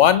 1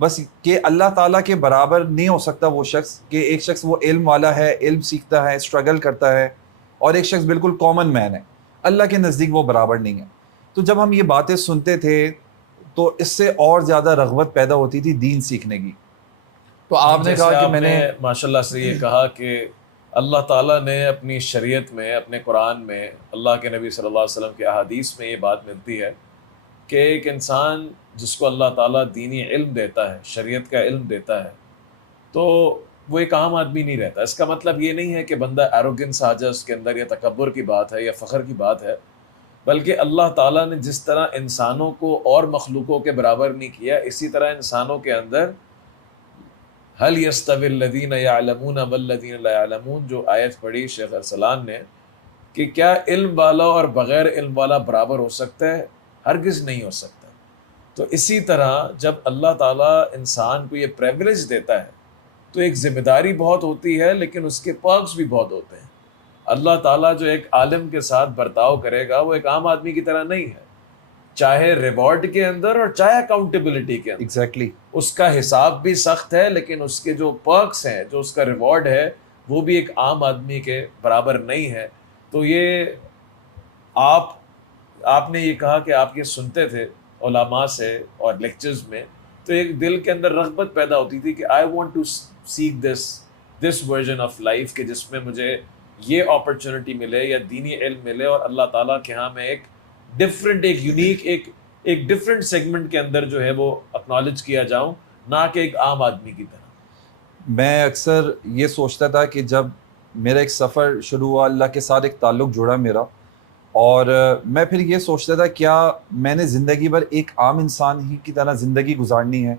بس کہ اللہ تعالیٰ کے برابر نہیں ہو سکتا وہ شخص، کہ ایک شخص وہ علم والا ہے، علم سیکھتا ہے، اسٹرگل کرتا ہے، اور ایک شخص بالکل کامن مین ہے، اللہ کے نزدیک وہ برابر نہیں ہے۔ تو جب ہم یہ باتیں سنتے تھے تو اس سے اور زیادہ رغبت پیدا ہوتی تھی دین سیکھنے کی۔ تو آپ نے جیسے کہا کہ آپ میں نے نے ماشاءاللہ سے یہ کہا کہ اللہ تعالیٰ نے اپنی شریعت میں، اپنے قرآن میں، اللہ کے نبی صلی اللہ علیہ وسلم کے احادیث میں یہ بات ملتی ہے کہ ایک انسان جس کو اللہ تعالیٰ دینی علم دیتا ہے، شریعت کا علم دیتا ہے، تو وہ ایک عام آدمی نہیں رہتا۔ اس کا مطلب یہ نہیں ہے کہ بندہ ایروگنس آ جائے اس کے اندر، یا تکبر کی بات ہے یا فخر کی بات ہے، بلکہ اللہ تعالیٰ نے جس طرح انسانوں کو اور مخلوقوں کے برابر نہیں کیا، اسی طرح انسانوں کے اندر هل يستوي الذين يعلمون والذين لا يعلمون، جو آیت پڑھی شیخ ارسلان نے کہ کیا علم والا اور بغیر علم والا برابر ہو سکتا ہے؟ ہرگز نہیں ہو سکتا۔ تو اسی طرح جب اللہ تعالیٰ انسان کو یہ پریولیج دیتا ہے تو ایک ذمہ داری بہت ہوتی ہے، لیکن اس کے پرکس بھی بہت ہوتے ہیں۔ اللہ تعالیٰ جو ایک عالم کے ساتھ برتاؤ کرے گا وہ ایک عام آدمی کی طرح نہیں ہے، چاہے ریوارڈ کے اندر اور چاہے اکاؤنٹیبلٹی کے اندر۔ ایگزیکٹلی اس کا حساب بھی سخت ہے، لیکن اس کے جو پرکس ہیں، جو اس کا ریوارڈ ہے، وہ بھی ایک عام آدمی کے برابر نہیں ہے۔ تو یہ آپ نے یہ کہا کہ آپ یہ سنتے تھے علماء سے اور لیکچرز میں، تو ایک دل کے اندر رغبت پیدا ہوتی تھی کہ I want to seek this version of life, کہ جس میں مجھے یہ اپرچونٹی ملے یا دینی علم ملے، اور اللہ تعالیٰ کے ہاں میں ایک ڈفرینٹ، ایک یونیک، ایک ڈفرینٹ سیگمنٹ کے اندر جو ہے وہ اکنالج کیا جاؤں، نہ کہ ایک عام آدمی کی طرح۔ میں اکثر یہ سوچتا تھا کہ جب میرا ایک سفر شروع ہوا، اللہ کے ساتھ ایک تعلق جڑا میرا، اور میں پھر یہ سوچتا تھا کیا میں نے زندگی بھر ایک عام انسان ہی کی طرح زندگی گزارنی ہے،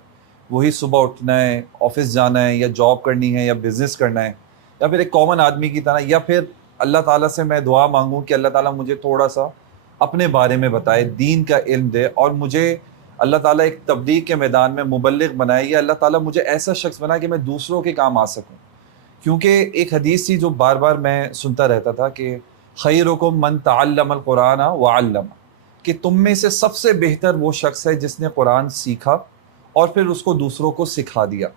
وہی صبح اٹھنا ہے، آفس جانا ہے، یا جاب کرنی ہے، یا بزنس کرنا ہے، یا پھر ایک کامن آدمی کی طرح، یا پھر اللہ تعالیٰ سے میں دعا مانگوں کہ اللہ تعالیٰ مجھے تھوڑا سا اپنے بارے میں بتائے، دین کا علم دے، اور مجھے اللہ تعالیٰ ایک تبلیغ کے میدان میں مبلغ بنائے، یا اللہ تعالیٰ مجھے ایسا شخص بنائے کہ میں دوسروں کے کام آ سکوں۔ کیونکہ ایک حدیث تھی جو بار بار میں سنتا رہتا تھا کہ خیرکم من تعلم القرآن وعلم، کہ تم میں سے سب سے بہتر وہ شخص ہے جس نے قرآن سیکھا اور پھر اس کو دوسروں کو سکھا دیا۔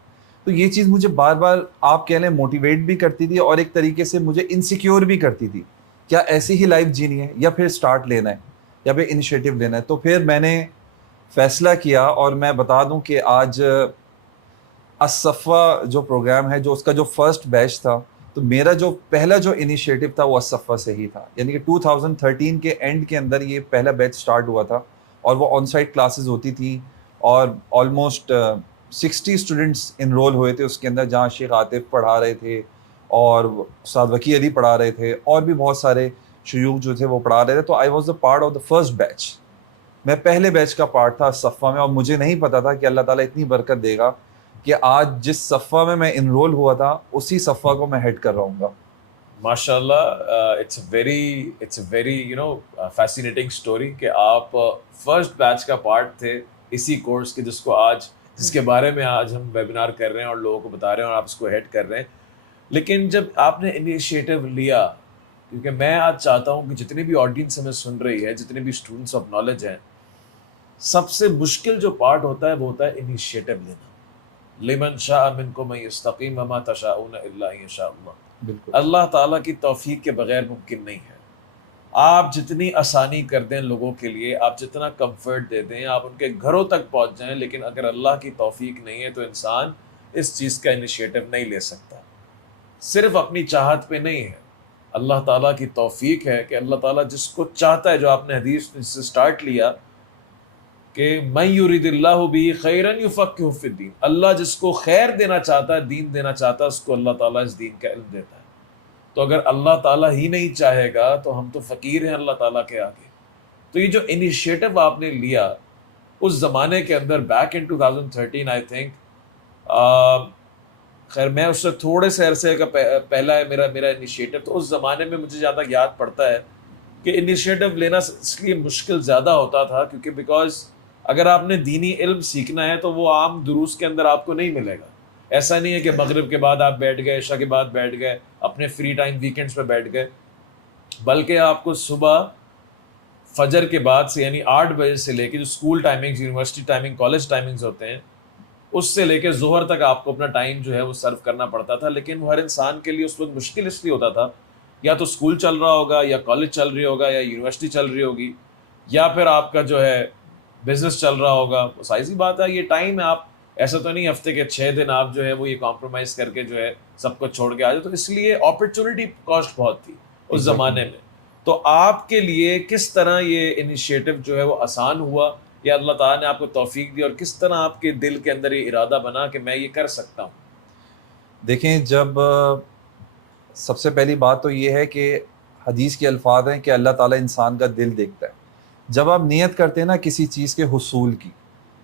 تو یہ چیز مجھے بار بار آپ کہہ لیں موٹیویٹ بھی کرتی تھی، اور ایک طریقے سے مجھے انسیکیور بھی کرتی تھی، کیا ایسی ہی لائف جینی ہے، یا پھر سٹارٹ لینا ہے، یا پھر انیشیٹو لینا ہے۔ تو پھر میں نے فیصلہ کیا، اور میں بتا دوں کہ آج الصفا جو پروگرام ہے، جو اس کا جو فرسٹ بیچ تھا، تو میرا جو پہلا جو انیشیٹو تھا وہ الصفا سے ہی تھا، یعنی کہ 2013 کے اینڈ کے اندر یہ پہلا بیچ سٹارٹ ہوا تھا، اور وہ آن سائٹ کلاسز ہوتی تھی، اور آلموسٹ 60 اسٹوڈنٹس انرول ہوئے تھے اس کے اندر، جہاں شیخ عاطف پڑھا رہے تھے، اور استاد وکی علی پڑھا رہے تھے، اور بھی بہت سارے شیوخ جو تھے وہ پڑھا رہے تھے۔ تو I was the part of the first batch, میں پہلے بیچ کا پارٹ تھا صفا میں، اور مجھے نہیں پتا تھا کہ اللہ تعالیٰ اتنی برکت دے گا کہ آج جس صفا میں انرول ہوا تھا اسی صفا کو میں ہیڈ کر رہا ہوں گا۔ ماشاء اللہ، it's a very fascinating story کہ آپ فرسٹ بیچ کا پارٹ تھے اسی کورس کے، جس کے بارے میں آج ہم ویبینار کر رہے ہیں اور لوگوں کو بتا رہے ہیں، اور آپ اس کو ہیڈ کر رہے ہیں۔ لیکن جب آپ نے انیشیٹو لیا، کیونکہ میں آج چاہتا ہوں کہ جتنی بھی آڈینس ہمیں سن رہی ہے، جتنے بھی اسٹوڈنٹس آف نالج ہیں، سب سے مشکل جو پارٹ ہوتا ہے وہ ہوتا ہے انیشیٹو لینا۔ لمن شاء منکم ان یستقیم وما تشاءون الا ان یشاء اللہ۔ بالکل اللہ تعالیٰ کی توفیق کے بغیر ممکن نہیں ہے۔ آپ جتنی آسانی کر دیں لوگوں کے لیے، آپ جتنا کمفرٹ دے دیں، آپ ان کے گھروں تک پہنچ جائیں، لیکن اگر اللہ کی توفیق نہیں ہے تو انسان اس چیز کا انیشیٹو نہیں لے سکتا۔ صرف اپنی چاہت پہ نہیں ہے، اللہ تعالیٰ کی توفیق ہے کہ اللہ تعالیٰ جس کو چاہتا ہے، جو آپ نے حدیث سے سٹارٹ لیا کہ من یرید اللہ بہ خیرا یفقہہ فی الدین، اللہ جس کو خیر دینا چاہتا ہے، دین دینا چاہتا ہے، اس کو اللہ تعالیٰ اس دین کا علم دیتا ہے۔ تو اگر اللہ تعالیٰ ہی نہیں چاہے گا تو ہم تو فقیر ہیں اللہ تعالیٰ کے آگے۔ تو یہ جو انیشیٹو آپ نے لیا اس زمانے کے اندر، بیک ان 2013 آئی تھنک، خیر میں اس سے تھوڑے سے عرصے کا پہلا ہے میرا انیشیٹو، تو اس زمانے میں مجھے زیادہ یاد پڑتا ہے کہ انیشیٹو لینا اس لیے مشکل زیادہ ہوتا تھا کیونکہ بیکاز اگر آپ نے دینی علم سیکھنا ہے تو وہ عام دروس کے اندر آپ کو نہیں ملے گا۔ ایسا نہیں ہے کہ مغرب کے بعد آپ بیٹھ گئے، عشاء کے بعد بیٹھ گئے، اپنے فری ٹائم ویکینڈز پہ بیٹھ گئے، بلکہ آپ کو صبح فجر کے بعد سے، یعنی 8 بجے سے لے کے جو school timings, university timing, college timings ہوتے ہیں، اس سے لے کے ظہر تک آپ کو اپنا ٹائم جو ہے وہ سرو کرنا پڑتا تھا. لیکن وہ ہر انسان کے لیے اس وقت مشکل اس لیے ہوتا تھا, یا تو اسکول چل رہا ہوگا, یا کالج چل رہی ہوگا, یا یونیورسٹی چل رہی ہوگی, یا پھر آپ کا جو ہے بزنس چل رہا ہوگا. ظاہر سی بات ہے یہ ٹائم ہے, آپ ایسا تو نہیں ہفتے کے 6 دن آپ جو ہے وہ یہ کمپرومائز کر کے جو ہے سب کو چھوڑ کے آ جائے. تو اس لیے اپرچونٹی کاسٹ بہت تھی اس زمانے میں. تو آپ کے لیے کس طرح یہ انیشیٹو جو ہے وہ آسان ہوا, یا اللہ تعالیٰ نے آپ کو توفیق دی, اور کس طرح آپ کے دل کے اندر یہ ارادہ بنا کہ میں یہ کر سکتا ہوں؟ دیکھیں, جب سب سے پہلی بات تو یہ ہے کہ حدیث کے الفاظ ہیں کہ اللہ تعالیٰ انسان کا دل دیکھتا ہے. جب آپ نیت کرتے ہیں نا کسی چیز کے حصول کی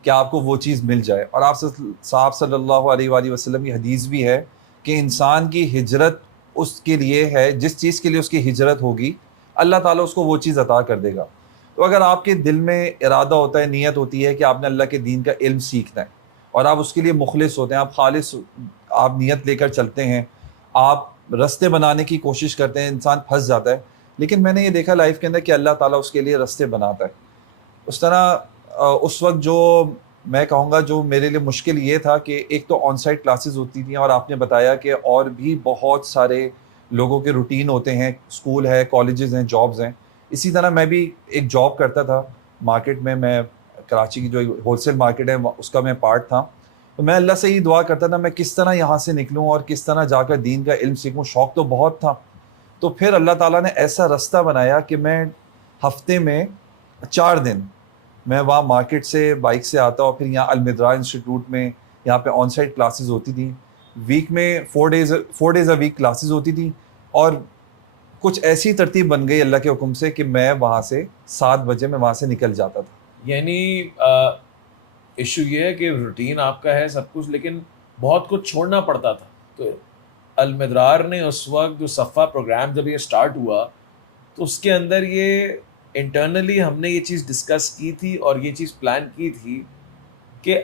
کہ آپ کو وہ چیز مل جائے, اور آپ صاحب صلی اللہ علیہ وآلہ وسلم کی حدیث بھی ہے کہ انسان کی ہجرت اس کے لیے ہے, جس چیز کے لیے اس کی ہجرت ہوگی اللہ تعالیٰ اس کو وہ چیز عطا کر دے گا. تو اگر آپ کے دل میں ارادہ ہوتا ہے, نیت ہوتی ہے کہ آپ نے اللہ کے دین کا علم سیکھنا ہے, اور آپ اس کے لیے مخلص ہوتے ہیں, آپ خالص, آپ نیت لے کر چلتے ہیں, آپ رستے بنانے کی کوشش کرتے ہیں, انسان پھنس جاتا ہے. لیکن میں نے یہ دیکھا لائف کے اندر کہ اللہ تعالیٰ اس کے لیے رستے بناتا ہے. اس طرح اس وقت جو میں کہوں گا جو میرے لیے مشکل یہ تھا کہ ایک تو آن سائٹ کلاسز ہوتی تھیں, اور آپ نے بتایا کہ اور بھی بہت سارے لوگوں کے روٹین ہوتے ہیں, اسکول ہے, کالجز ہیں, جابز ہیں. اسی طرح میں بھی ایک جاب کرتا تھا مارکیٹ میں کراچی کی جو ہول سیل مارکیٹ ہے اس کا میں پارٹ تھا. تو میں اللہ سے ہی دعا کرتا تھا میں کس طرح یہاں سے نکلوں اور کس طرح جا کر دین کا علم سیکھوں. شوق تو بہت تھا. تو پھر اللہ تعالیٰ نے ایسا رستہ بنایا کہ میں ہفتے میں 4 دن میں وہاں مارکیٹ سے بائک سے آتا, اور پھر یہاں المدرا انسٹیٹیوٹ میں یہاں پہ آن سائٹ کلاسز ہوتی تھیں. ویک میں 4 ڈیز اے ویک کلاسز ہوتی تھیں, اور کچھ ایسی ترتیب بن گئی اللہ کے حکم سے کہ میں وہاں سے 7 بجے میں وہاں سے نکل جاتا تھا. یعنی ایشو یہ ہے کہ روٹین آپ کا ہے سب کچھ, لیکن بہت کچھ چھوڑنا پڑتا تھا. تو المدرار نے اس وقت جو صفا پروگرام جب یہ سٹارٹ ہوا تو اس کے اندر یہ انٹرنلی ہم نے یہ چیز ڈسکس کی تھی اور یہ چیز پلان کی تھی کہ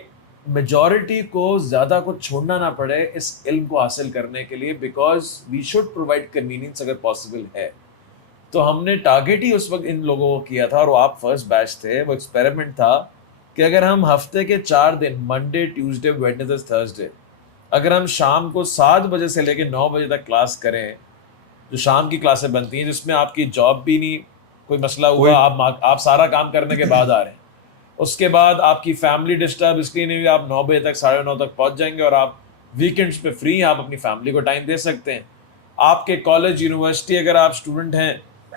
میجورٹی کو زیادہ کچھ چھوڑنا نہ پڑے اس علم کو حاصل کرنے کے لیے, because we should provide convenience اگر پاسبل ہے. تو ہم نے ٹارگیٹ ہی اس وقت ان لوگوں کو کیا تھا, اور وہ آپ فرسٹ بیچ تھے. وہ ایکسپیریمنٹ تھا کہ اگر ہم ہفتے کے 4 دن منڈے, ٹیوزڈے, ویڈنسڈے, تھرسڈے, اگر ہم شام کو 7 بجے سے لے کے 9 بجے تک کلاس کریں, جو شام کی کلاسیں بنتی ہیں جس میں آپ کی جاب بھی نہیں, کوئی مسئلہ ہوا آپ سارا کام کرنے کے بعد آ رہے ہیں, اس کے بعد آپ کی فیملی ڈسٹرب اس لیے نہیں ہوئی, آپ 9 بجے تک 9:30 تک پہنچ جائیں گے, اور آپ ویکینڈس پہ فری ہیں, آپ اپنی فیملی کو ٹائم دے سکتے ہیں. آپ کے کالج, یونیورسٹی اگر آپ اسٹوڈنٹ ہیں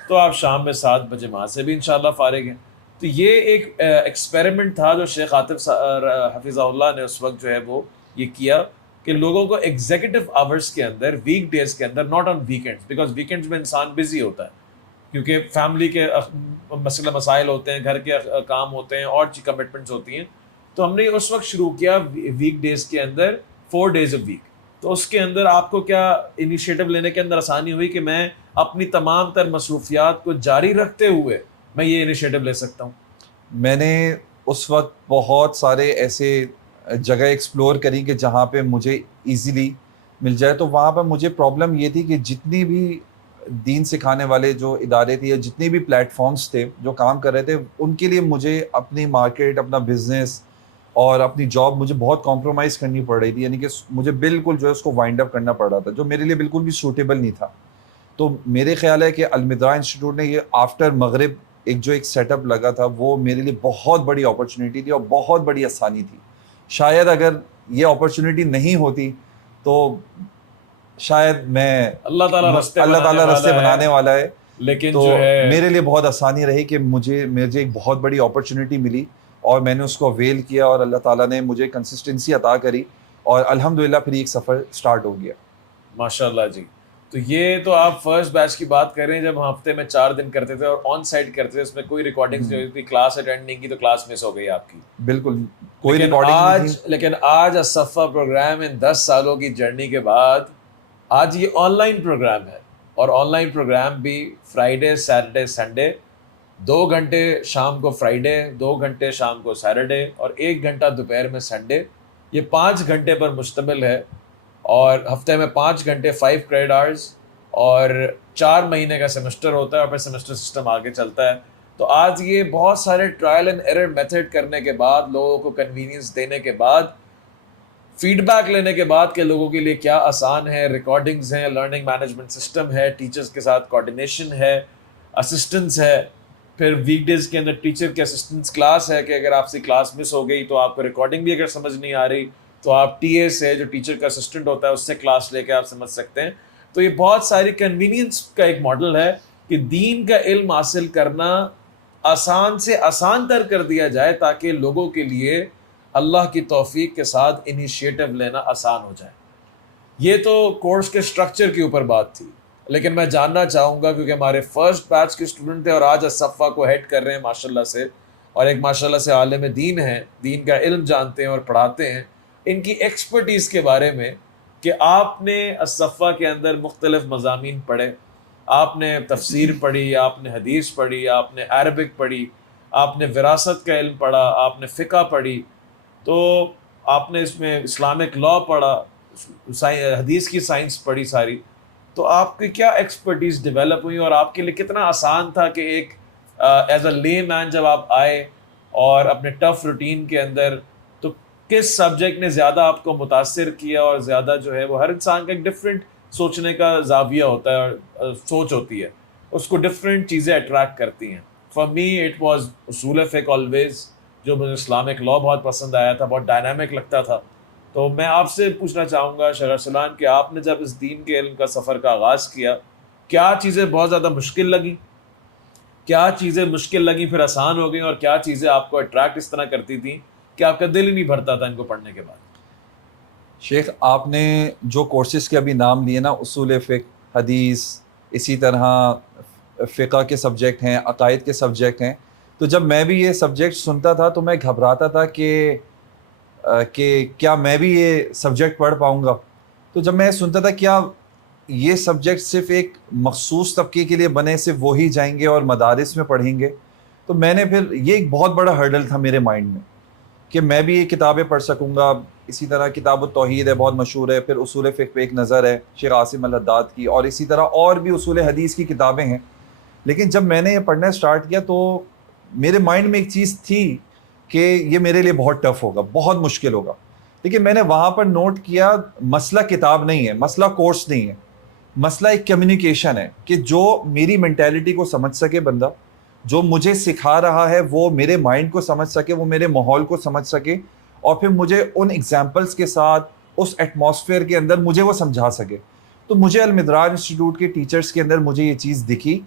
تو آپ شام میں 7 بجے وہاں سے بھی انشاءاللہ فارغ ہیں. تو یہ ایک ایکسپیریمنٹ تھا جو شیخ عاطف حفظہ اللہ نے اس وقت جو ہے وہ یہ کیا کہ لوگوں کو ایگزیکٹو آورس کے اندر, ویک ڈیز کے اندر, not on weekends, because weekends میں انسان بزی ہوتا ہے کیونکہ فیملی کے مسئلہ مسائل ہوتے ہیں, گھر کے کام ہوتے ہیں, اور کمٹمنٹس ہوتی ہیں. تو ہم نے اس وقت شروع کیا ویک ڈیز کے اندر 4 days a week. تو اس کے اندر آپ کو کیا انیشیٹو لینے کے اندر آسانی ہوئی کہ میں اپنی تمام تر مصروفیات کو جاری رکھتے ہوئے میں یہ انیشیٹو لے سکتا ہوں. میں نے اس وقت بہت سارے ایسے جگہ ایکسپلور کری کہ جہاں پہ مجھے ایزیلی مل جائے. تو وہاں پہ مجھے پرابلم یہ تھی کہ جتنی بھی دین سکھانے والے جو ادارے تھے یا جتنے بھی پلیٹ فارمز تھے جو کام کر رہے تھے, ان کے لیے مجھے اپنی مارکیٹ, اپنا بزنس اور اپنی جاب مجھے بہت کمپرومائز کرنی پڑ رہی تھی. یعنی کہ مجھے بالکل جو ہے اس کو وائنڈ اپ کرنا پڑ رہا تھا, جو میرے لیے بالکل بھی سوٹیبل نہیں تھا. تو میرے خیال ہے کہ المدرا انسٹیٹیوٹ نے یہ آفٹر مغرب ایک سیٹ اپ لگا تھا, وہ میرے لیے بہت بڑی اپرچونیٹی تھی اور بہت بڑی آسانی تھی. شاید اگر یہ اپرچونیٹی نہیں ہوتی تو شاید میں, اللہ تعالیٰ رستے بنانے والا ہے, لیکن تو جو ہے میرے لیے بہت آسانی رہی کہ مجھے ایک بہت بڑی اپرچونیٹی ملی, اور میں نے اس کو اویل کیا, اور اللہ تعالیٰ نے مجھے کنسسٹنسی عطا کری, اور الحمدللہ پھر ایک سفر سٹارٹ ہو گیا. ماشاء اللہ جی. تو یہ تو آپ فرسٹ بیچ کی بات کر رہے ہیں جب ہم ہفتے میں 4 دن کرتے تھے اور آن سائٹ کرتے تھے, اس میں کوئی ریکارڈنگز نہیں ہوتی تھی, کلاس اٹینڈ نہیں کی تو کلاس مس ہو گئی آپ کی. بالکل کوئی ریکارڈنگ نہیں تھی. لیکن آج الصفا پروگرام ان 10 سالوں کی جرنی کے بعد آج یہ آن لائن پروگرام ہے, اور آن لائن پروگرام بھی فرائیڈے, سیٹرڈے, سنڈے, 2 گھنٹے شام کو فرائیڈے, 2 گھنٹے شام کو سیٹرڈے, اور 1 گھنٹہ دوپہر میں سنڈے. یہ 5 گھنٹے پر مشتمل ہے, اور ہفتے میں 5 گھنٹے 5 کریڈٹ آورز, اور 4 مہینے کا سیمسٹر ہوتا ہے, اور پھر سیمسٹر سسٹم آگے چلتا ہے. تو آج یہ بہت سارے ٹرائل اینڈ ایرر میتھڈ کرنے کے بعد, لوگوں کو کنوینئنس دینے کے بعد, فیڈ بیک لینے کے بعد کہ لوگوں کے لیے کیا آسان ہے، ریکارڈنگز ہیں، لرننگ مینجمنٹ سسٹم ہے، ٹیچرز کے ساتھ کوآرڈینیشن ہے، اسسٹنس ہے، پھر ویک ڈیز کے اندر ٹیچر کے اسسٹنس کلاس ہے کہ اگر آپ سے کلاس مس ہو گئی تو آپ کو ریکارڈنگ بھی اگر سمجھ نہیں آ رہی تو آپ ٹی اے سے، جو ٹیچر کا اسسٹنٹ ہوتا ہے، اس سے کلاس لے کے آپ سمجھ سکتے ہیں. تو یہ بہت ساری کنوینئنس کا ایک ماڈل ہے کہ دین کا علم حاصل کرنا آسان سے آسان تر کر دیا جائے تاکہ لوگوں کے لیے اللہ کی توفیق کے ساتھ انیشیٹو لینا آسان ہو جائے. یہ تو کورس کے سٹرکچر کے اوپر بات تھی، لیکن میں جاننا چاہوں گا کیونکہ ہمارے فرسٹ بیچ کے اسٹوڈنٹ تھے اور آج الصفا کو ہیڈ کر رہے ہیں ماشاءاللہ سے، اور ایک ماشاءاللہ سے عالم دین ہیں، دین کا علم جانتے ہیں اور پڑھاتے ہیں، ان کی ایکسپرٹیز کے بارے میں کہ آپ نے الصفا کے اندر مختلف مضامین پڑھے، آپ نے تفسیر پڑھی، آپ نے حدیث پڑھی، آپ نے عربک پڑھی، آپ نے وراثت کا علم پڑھا، آپ نے فقہ پڑھی، تو آپ نے اس میں اسلامک لا پڑھا، حدیث کی سائنس پڑھی ساری. تو آپ کی کیا ایکسپرٹیز ڈیولپ ہوئی اور آپ کے لیے کتنا آسان تھا کہ ایک ایز اے لے مین جب آپ آئے اور اپنے ٹف روٹین کے اندر، تو کس سبجیکٹ نے زیادہ آپ کو متاثر کیا؟ اور زیادہ جو ہے وہ ہر انسان کا ایک ڈفرینٹ سوچنے کا زاویہ ہوتا ہے اور سوچ ہوتی ہے، اس کو ڈفرینٹ چیزیں اٹریکٹ کرتی ہیں. فار می اٹ واز اصول فقہ آلویز، جو مجھے اسلامک لا بہت پسند آیا تھا، بہت ڈائنامک لگتا تھا. تو میں آپ سے پوچھنا چاہوں گا شرح ارسلان کہ آپ نے جب اس دین کے علم کا سفر کا آغاز کیا، کیا چیزیں بہت زیادہ مشکل لگیں، کیا چیزیں مشکل لگیں پھر آسان ہو گئیں، اور کیا چیزیں آپ کو اٹریکٹ اس طرح کرتی تھیں کہ آپ کا دل ہی نہیں بھرتا تھا ان کو پڑھنے کے بعد؟ شیخ آپ نے جو کورسز کے ابھی نام لیے نا، اصول فقہ، حدیث، اسی طرح فقہ کے سبجیکٹ ہیں، عقائد کے سبجیکٹ ہیں، تو جب میں بھی یہ سبجیکٹ سنتا تھا تو میں گھبراتا تھا کہ کیا میں بھی یہ سبجیکٹ پڑھ پاؤں گا. تو جب میں سنتا تھا کیا یہ سبجیکٹ صرف ایک مخصوص طبقے کے لیے بنے، صرف وہی جائیں گے اور مدارس میں پڑھیں گے، تو میں نے پھر یہ ایک بہت بڑا ہرڈل تھا میرے مائنڈ میں کہ میں بھی یہ کتابیں پڑھ سکوں گا. اسی طرح کتاب التوحید ہے، بہت مشہور ہے، پھر اصول فقہ پہ ایک نظر ہے شیخ عاصم الحداد کی، اور اسی طرح اور بھی اصول حدیث کی کتابیں ہیں. لیکن جب میں نے یہ پڑھنا اسٹارٹ کیا تو میرے مائنڈ میں ایک چیز تھی کہ یہ میرے لیے بہت ٹف ہوگا، بہت مشکل ہوگا. لیکن میں نے وہاں پر نوٹ کیا مسئلہ کتاب نہیں ہے، مسئلہ کورس نہیں ہے، مسئلہ ایک کمیونیکیشن ہے کہ جو میری مینٹیلٹی کو سمجھ سکے بندہ، جو مجھے سکھا رہا ہے وہ میرے مائنڈ کو سمجھ سکے، وہ میرے ماحول کو سمجھ سکے، اور پھر مجھے ان ایگزامپلس کے ساتھ اس ایٹماسفیئر کے اندر مجھے وہ سمجھا سکے. تو مجھے المدراج انسٹیٹیوٹ کے ٹیچرز کے اندر مجھے یہ چیز دکھی،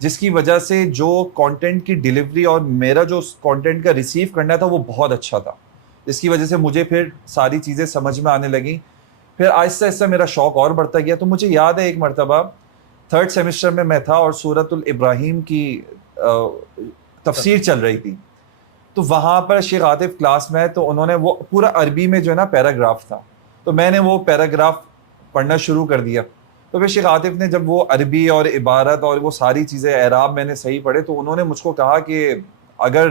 جس کی وجہ سے جو کانٹینٹ کی ڈیلیوری اور میرا جو کانٹینٹ کا ریسیو کرنا تھا وہ بہت اچھا تھا، جس کی وجہ سے مجھے پھر ساری چیزیں سمجھ میں آنے لگیں. پھر آہستہ آہستہ میرا شوق اور بڑھتا گیا. تو مجھے یاد ہے ایک مرتبہ 3rd سیمسٹر میں تھا اور سورۃ الابراہیم کی تفسیر چل رہی تھی، تو وہاں پر شیخ عاطف کلاس میں، تو انہوں نے وہ پورا عربی میں جو ہے نا پیراگراف تھا، تو میں نے وہ پیراگراف پڑھنا شروع کر دیا. تو پھر شیخ عاطف نے جب وہ عربی اور عبارت اور وہ ساری چیزیں اعراب میں نے صحیح پڑھے، تو انہوں نے مجھ کو کہا کہ اگر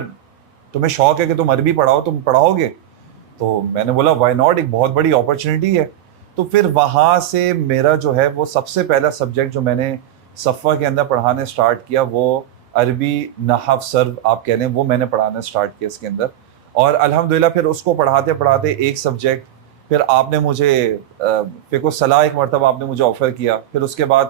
تمہیں شوق ہے کہ تم عربی پڑھاؤ، تم پڑھاؤ گے؟ تو میں نے بولا وائی ناٹ، ایک بہت بڑی اپرچونیٹی ہے. تو پھر وہاں سے میرا جو ہے وہ سب سے پہلا سبجیکٹ جو میں نے صفوہ کے اندر پڑھانے سٹارٹ کیا وہ عربی نحو سرو آپ کہہ لیں، وہ میں نے پڑھانا سٹارٹ کیا اس کے اندر. اور الحمدللہ پھر اس کو پڑھاتے پڑھاتے ایک سبجیکٹ، پھر آپ نے مجھے فقہ الصلاح ایک مرتبہ آپ نے مجھے آفر کیا، پھر اس کے بعد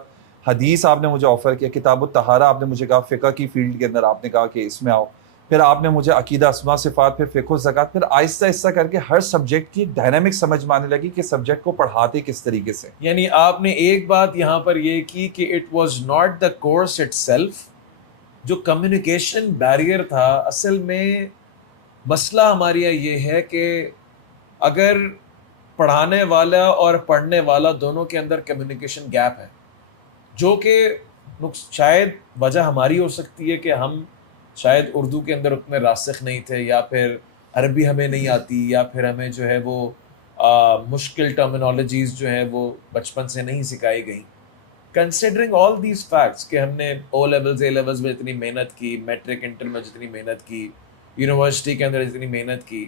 حدیث آپ نے مجھے آفر کیا، کتاب الطہارہ آپ نے مجھے کہا، فقہ کی فیلڈ کے اندر آپ نے کہا کہ اس میں آؤ، پھر آپ نے مجھے عقیدہ اسماء صفات، پھر فقہ الزکوٰۃ، پھر آہستہ آہستہ کر کے ہر سبجیکٹ کی ڈائنامک سمجھ میں آنے لگی کہ سبجیکٹ کو پڑھاتے کس طریقے سے. یعنی آپ نے ایک بات یہاں پر یہ کی کہ it was not the course it self, جو کمیونیکیشن بیریئر تھا، اصل میں مسئلہ ہمارے یہ ہے کہ اگر پڑھانے والا اور پڑھنے والا دونوں کے اندر کمیونیکیشن گیپ ہے، جو کہ شاید وجہ ہماری ہو سکتی ہے کہ ہم شاید اردو کے اندر اتنے راسخ نہیں تھے، یا پھر عربی ہمیں نہیں آتی، یا پھر ہمیں جو ہے وہ مشکل ٹرمینالوجیز جو ہیں وہ بچپن سے نہیں سکھائی گئیں. کنسیڈرنگ آل دیز فیکٹس کہ ہم نے او لیولز اے لیولز میں جتنی محنت کی، میٹرک انٹر میں جتنی محنت کی، یونیورسٹی کے اندر جتنی محنت کی،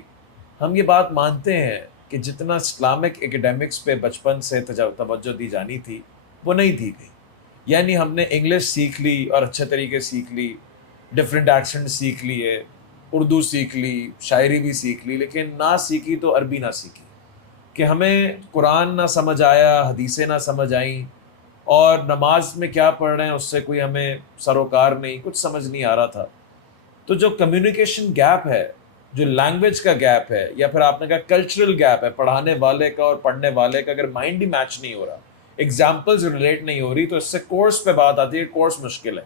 ہم یہ بات مانتے ہیں کہ جتنا اسلامک ایکیڈیمکس پہ بچپن سے توجہ دی جانی تھی وہ نہیں دی گئی. یعنی ہم نے انگلش سیکھ لی اور اچھے طریقے سیکھ لی، ڈفرینٹ ایکسنٹ سیکھ لیے، اردو سیکھ لی، شاعری بھی سیکھ لی، لیکن نہ سیکھی تو عربی نہ سیکھی. کہ ہمیں قرآن نہ سمجھ آیا، حدیثیں نہ سمجھ آئیں، اور نماز میں کیا پڑھ رہے ہیں اس سے کوئی ہمیں سروکار نہیں، کچھ سمجھ نہیں آ رہا تھا. تو جو کمیونیکیشن گیپ ہے، جو لینگویج کا گیپ ہے، یا پھر آپ نے کہا کلچرل گیپ ہے، پڑھانے والے کا اور پڑھنے والے کا اگر مائنڈ ہی میچ نہیں ہو رہا، ایگزامپلز ریلیٹ نہیں ہو رہی، تو اس سے کورس پہ بات آتی ہے. کورس مشکل ہے.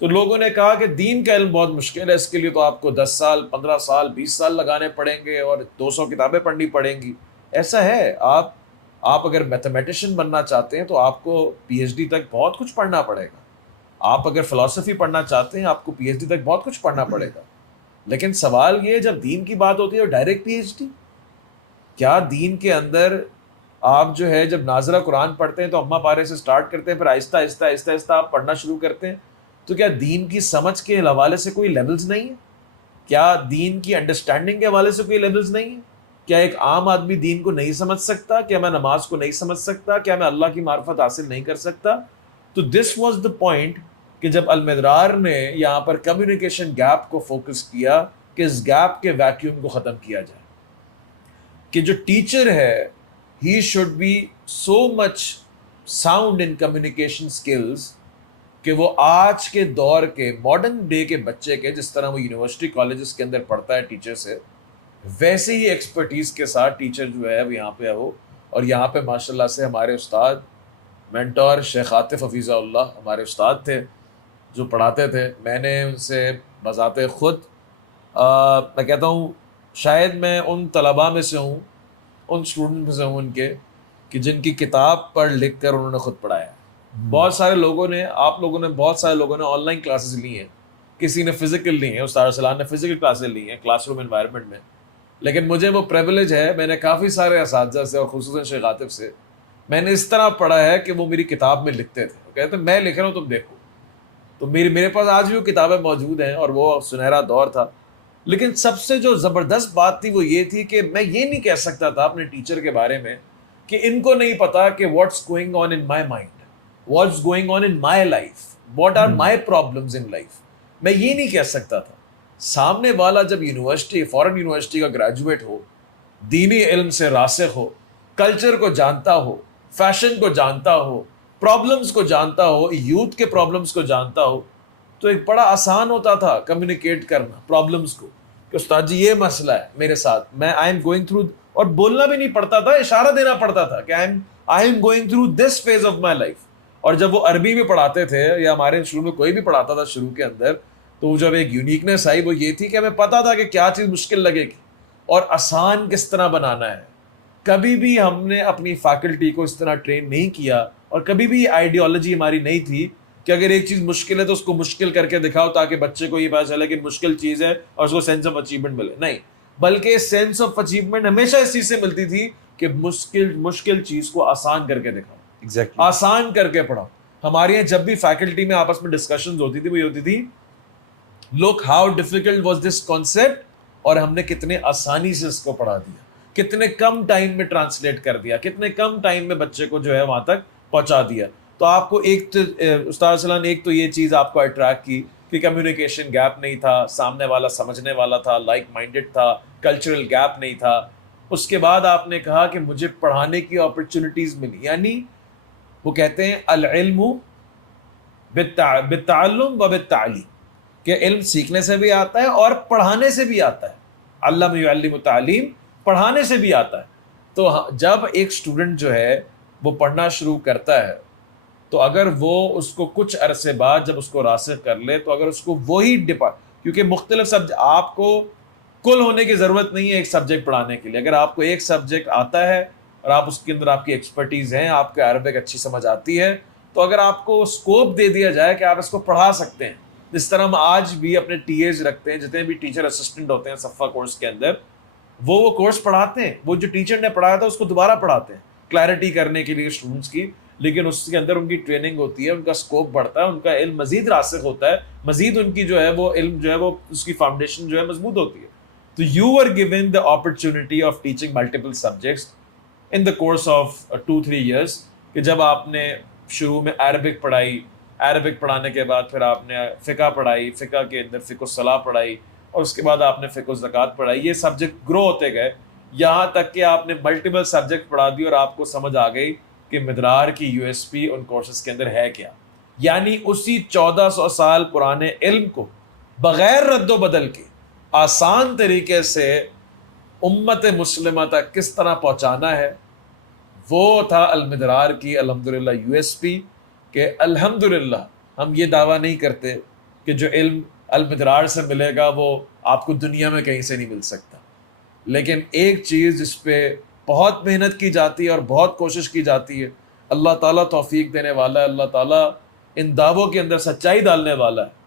تو لوگوں نے کہا کہ دین کا علم بہت مشکل ہے، اس کے لیے تو آپ کو 10 سال 15 سال 20 سال لگانے پڑیں گے اور 200 کتابیں پڑھنی پڑیں گی. ایسا ہے، آپ اگر میتھمیٹیشین بننا چاہتے ہیں تو آپ کو پی ایچ ڈی تک بہت کچھ پڑھنا پڑے گا. آپ اگر فلسفی پڑھنا چاہتے ہیں آپ کو پی ایچ ڈی تک بہت کچھ پڑھنا پڑے گا. لیکن سوال یہ ہے، جب دین کی بات ہوتی ہے ڈائریکٹ پی ایچ ڈی. کیا دین کے اندر آپ جو ہے جب ناظرہ قرآن پڑھتے ہیں تو اماں پارے سے سٹارٹ کرتے ہیں، پھر آہستہ آہستہ آہستہ آہستہ آپ پڑھنا شروع کرتے ہیں، تو کیا دین کی سمجھ کے حوالے سے کوئی لیولز نہیں ہے؟ کیا دین کی انڈرسٹینڈنگ کے حوالے سے کوئی لیولز نہیں ہے؟ کیا ایک عام آدمی دین کو نہیں سمجھ سکتا؟ کیا میں نماز کو نہیں سمجھ سکتا؟ کیا میں اللہ کی معرفت حاصل نہیں کر سکتا؟ تو دس واز دا پوائنٹ کہ جب المدرار نے یہاں پر کمیونیکیشن گیپ کو فوکس کیا کہ اس گیپ کے ویکیوم کو ختم کیا جائے، کہ جو ٹیچر ہے ہی should be so much sound in communication skills کہ وہ آج کے دور کے ماڈرن ڈے کے بچے کے جس طرح وہ یونیورسٹی کالجز کے اندر پڑھتا ہے ٹیچر سے، ویسے ہی ایکسپرٹیز کے ساتھ ٹیچر جو ہے وہ یہاں پہ ہو. اور یہاں پہ ماشاء اللہ سے ہمارے استاد مینٹور شیخ عاطف حفیظہ اللہ ہمارے استاد تھے جو پڑھاتے تھے. میں نے ان سے بذات خود میں کہتا ہوں شاید میں ان طلباء میں سے ہوں، ان اسٹوڈنٹ میں سے ہوں ان کے، کہ جن کی کتاب پڑھ لکھ کر انہوں نے خود پڑھایا. بہت سارے لوگوں نے، آپ لوگوں نے، بہت سارے لوگوں نے آن لائن کلاسز لی ہیں، کسی نے فزیکل لی ہیں، استاد ارسلان نے فزیکل کلاسز لی ہیں کلاس روم انوائرمنٹ میں. لیکن مجھے وہ پریولیج ہے، میں نے کافی سارے اساتذہ سے اور خصوصاً شیخ عاطف سے میں نے اس طرح پڑھا ہے کہ وہ میری کتاب میں لکھتے تھے، وہ کہتے میں لکھ رہا ہوں تم دیکھو. تو میرے پاس آج بھی وہ کتابیں موجود ہیں، اور وہ سنہرا دور تھا. لیکن سب سے جو زبردست بات تھی وہ یہ تھی کہ میں یہ نہیں کہہ سکتا تھا اپنے ٹیچر کے بارے میں کہ ان کو نہیں پتا کہ what's going on in my mind, what's going on in my life, what are my problems in life. میں یہ نہیں کہہ سکتا تھا. سامنے والا جب یونیورسٹی، فورن یونیورسٹی کا گریجویٹ ہو، دینی علم سے راسخ ہو، کلچر کو جانتا ہو، فیشن کو جانتا ہو، پرابلمز کو جانتا ہو، یوتھ کے پرابلمز کو جانتا ہو، تو ایک بڑا آسان ہوتا تھا کمیونیکیٹ کرنا پرابلمز کو کہ استاد جی یہ مسئلہ ہے میرے ساتھ، میں آئی ایم گوئنگ تھرو، اور بولنا بھی نہیں پڑتا تھا، اشارہ دینا پڑتا تھا کہ I am going through this phase of my life. اور جب وہ عربی بھی پڑھاتے تھے یا ہمارے شروع میں کوئی بھی پڑھاتا تھا شروع کے اندر، تو جب ایک یونیکنیس آئی وہ یہ تھی کہ ہمیں پتا تھا کہ کیا چیز مشکل لگے گی اور آسان کس طرح بنانا ہے. کبھی بھی ہم نے اپنی فیکلٹی کو اس طرح ٹرین نہیں کیا، اور کبھی بھی آئیڈیالوجی ہماری نہیں تھی کہ اگر ایک چیز مشکل ہے تو اس کو مشکل کر کے دکھاؤ تاکہ بچے کو یہ پتا چلے کہ مشکل چیز ہے اور اس کو سینس آف اچیومنٹ ملے. نہیں، بلکہ سینس آف اچیومنٹ ہمیشہ اس چیز سے ملتی تھی کہ مشکل چیز کو آسان کر کے دکھاؤ، ایگزیکٹلی. آسان کر کے پڑھاؤ. ہمارے یہاں جب بھی فیکلٹی میں آپس میں ڈسکشنز ہوتی تھی وہ یہ ہوتی تھی، look how difficult was this concept, اور ہم نے کتنے آسانی سے اس کو پڑھا دیا، کتنے کم ٹائم میں ٹرانسلیٹ کر دیا، کتنے کم ٹائم میں بچے کو جو ہے وہاں تک پہنچا دیا. تو آپ کو ایک تو استاد سلام نے ایک تو یہ چیز آپ کو اٹریکٹ کی کہ کمیونیکیشن گیپ نہیں تھا، سامنے والا سمجھنے والا تھا، لائک مائنڈڈ تھا، کلچرل گیپ نہیں تھا. اس کے بعد آپ نے کہا کہ مجھے پڑھانے کی اپرچونیٹیز ملی، یعنی وہ کہتے ہیں العلم بالتعلم و بالتعلیم، کہ علم سیکھنے سے بھی آتا ہے اور پڑھانے سے بھی آتا ہے. علم یعلم تعلیم، پڑھانے سے بھی آتا ہے. تو جب ایک اسٹوڈنٹ جو ہے وہ پڑھنا شروع کرتا ہے تو اگر وہ اس کو کچھ عرصے بعد جب اس کو راسخ کر لے، تو اگر اس کو وہی کیونکہ مختلف آپ کو کل ہونے کی ضرورت نہیں ہے ایک سبجیکٹ پڑھانے کے لیے. اگر آپ کو ایک سبجیکٹ آتا ہے اور آپ اس کے اندر آپ کی ایکسپرٹیز ہیں، آپ کے عربک اچھی سمجھ آتی ہے، تو اگر آپ کو اسکوپ دے دیا جائے کہ آپ اس کو پڑھا سکتے ہیں، جس طرح ہم آج بھی اپنے ٹی ایز رکھتے ہیں، جتنے بھی ٹیچر اسسٹنٹ ہوتے ہیں صفا کورس کے اندر، وہ کورس پڑھاتے ہیں، وہ جو ٹیچر نے پڑھایا تھا اس کو دوبارہ پڑھاتے ہیں کلیئرٹی کرنے کے لیے اسٹوڈنٹس کی. لیکن اس کے اندر ان کی ٹریننگ ہوتی ہے، ان کا اسکوپ بڑھتا ہے، ان کا علم مزید راسخ ہوتا ہے، مزید ان کی جو ہے وہ علم جو ہے وہ اس کی فاؤنڈیشن جو ہے مضبوط ہوتی ہے. تو you are given the opportunity of teaching multiple subjects in the course of 2-3 years, کہ جب آپ نے شروع میں عربک پڑھائی، عربک پڑھانے کے بعد پھر آپ نے فقہ پڑھائی، فقہ کے اندر فقہ الصلاح پڑھائی، اور اس کے بعد آپ نے فقہ الزکوٰۃ پڑھائی. یہ سبجیکٹ گرو ہوتے گئے. یہاں تک کہ آپ نے ملٹیپل سبجیکٹ پڑھا دی اور آپ کو سمجھ آ گئی کہ مدرار کی یو ایس پی ان کورسز کے اندر ہے کیا. یعنی اسی 1400 سال پرانے علم کو بغیر رد و بدل کے آسان طریقے سے امت مسلمہ تک کس طرح پہنچانا ہے، وہ تھا المدرار کی الحمدللہ یو ایس پی. کہ الحمدللہ ہم یہ دعویٰ نہیں کرتے کہ جو علم المدرار سے ملے گا وہ آپ کو دنیا میں کہیں سے نہیں مل سکتا، لیکن ایک چیز جس پہ بہت محنت کی جاتی ہے اور بہت کوشش کی جاتی ہے، اللہ تعالیٰ توفیق دینے والا ہے، اللہ تعالیٰ ان دعووں کے اندر سچائی ڈالنے والا ہے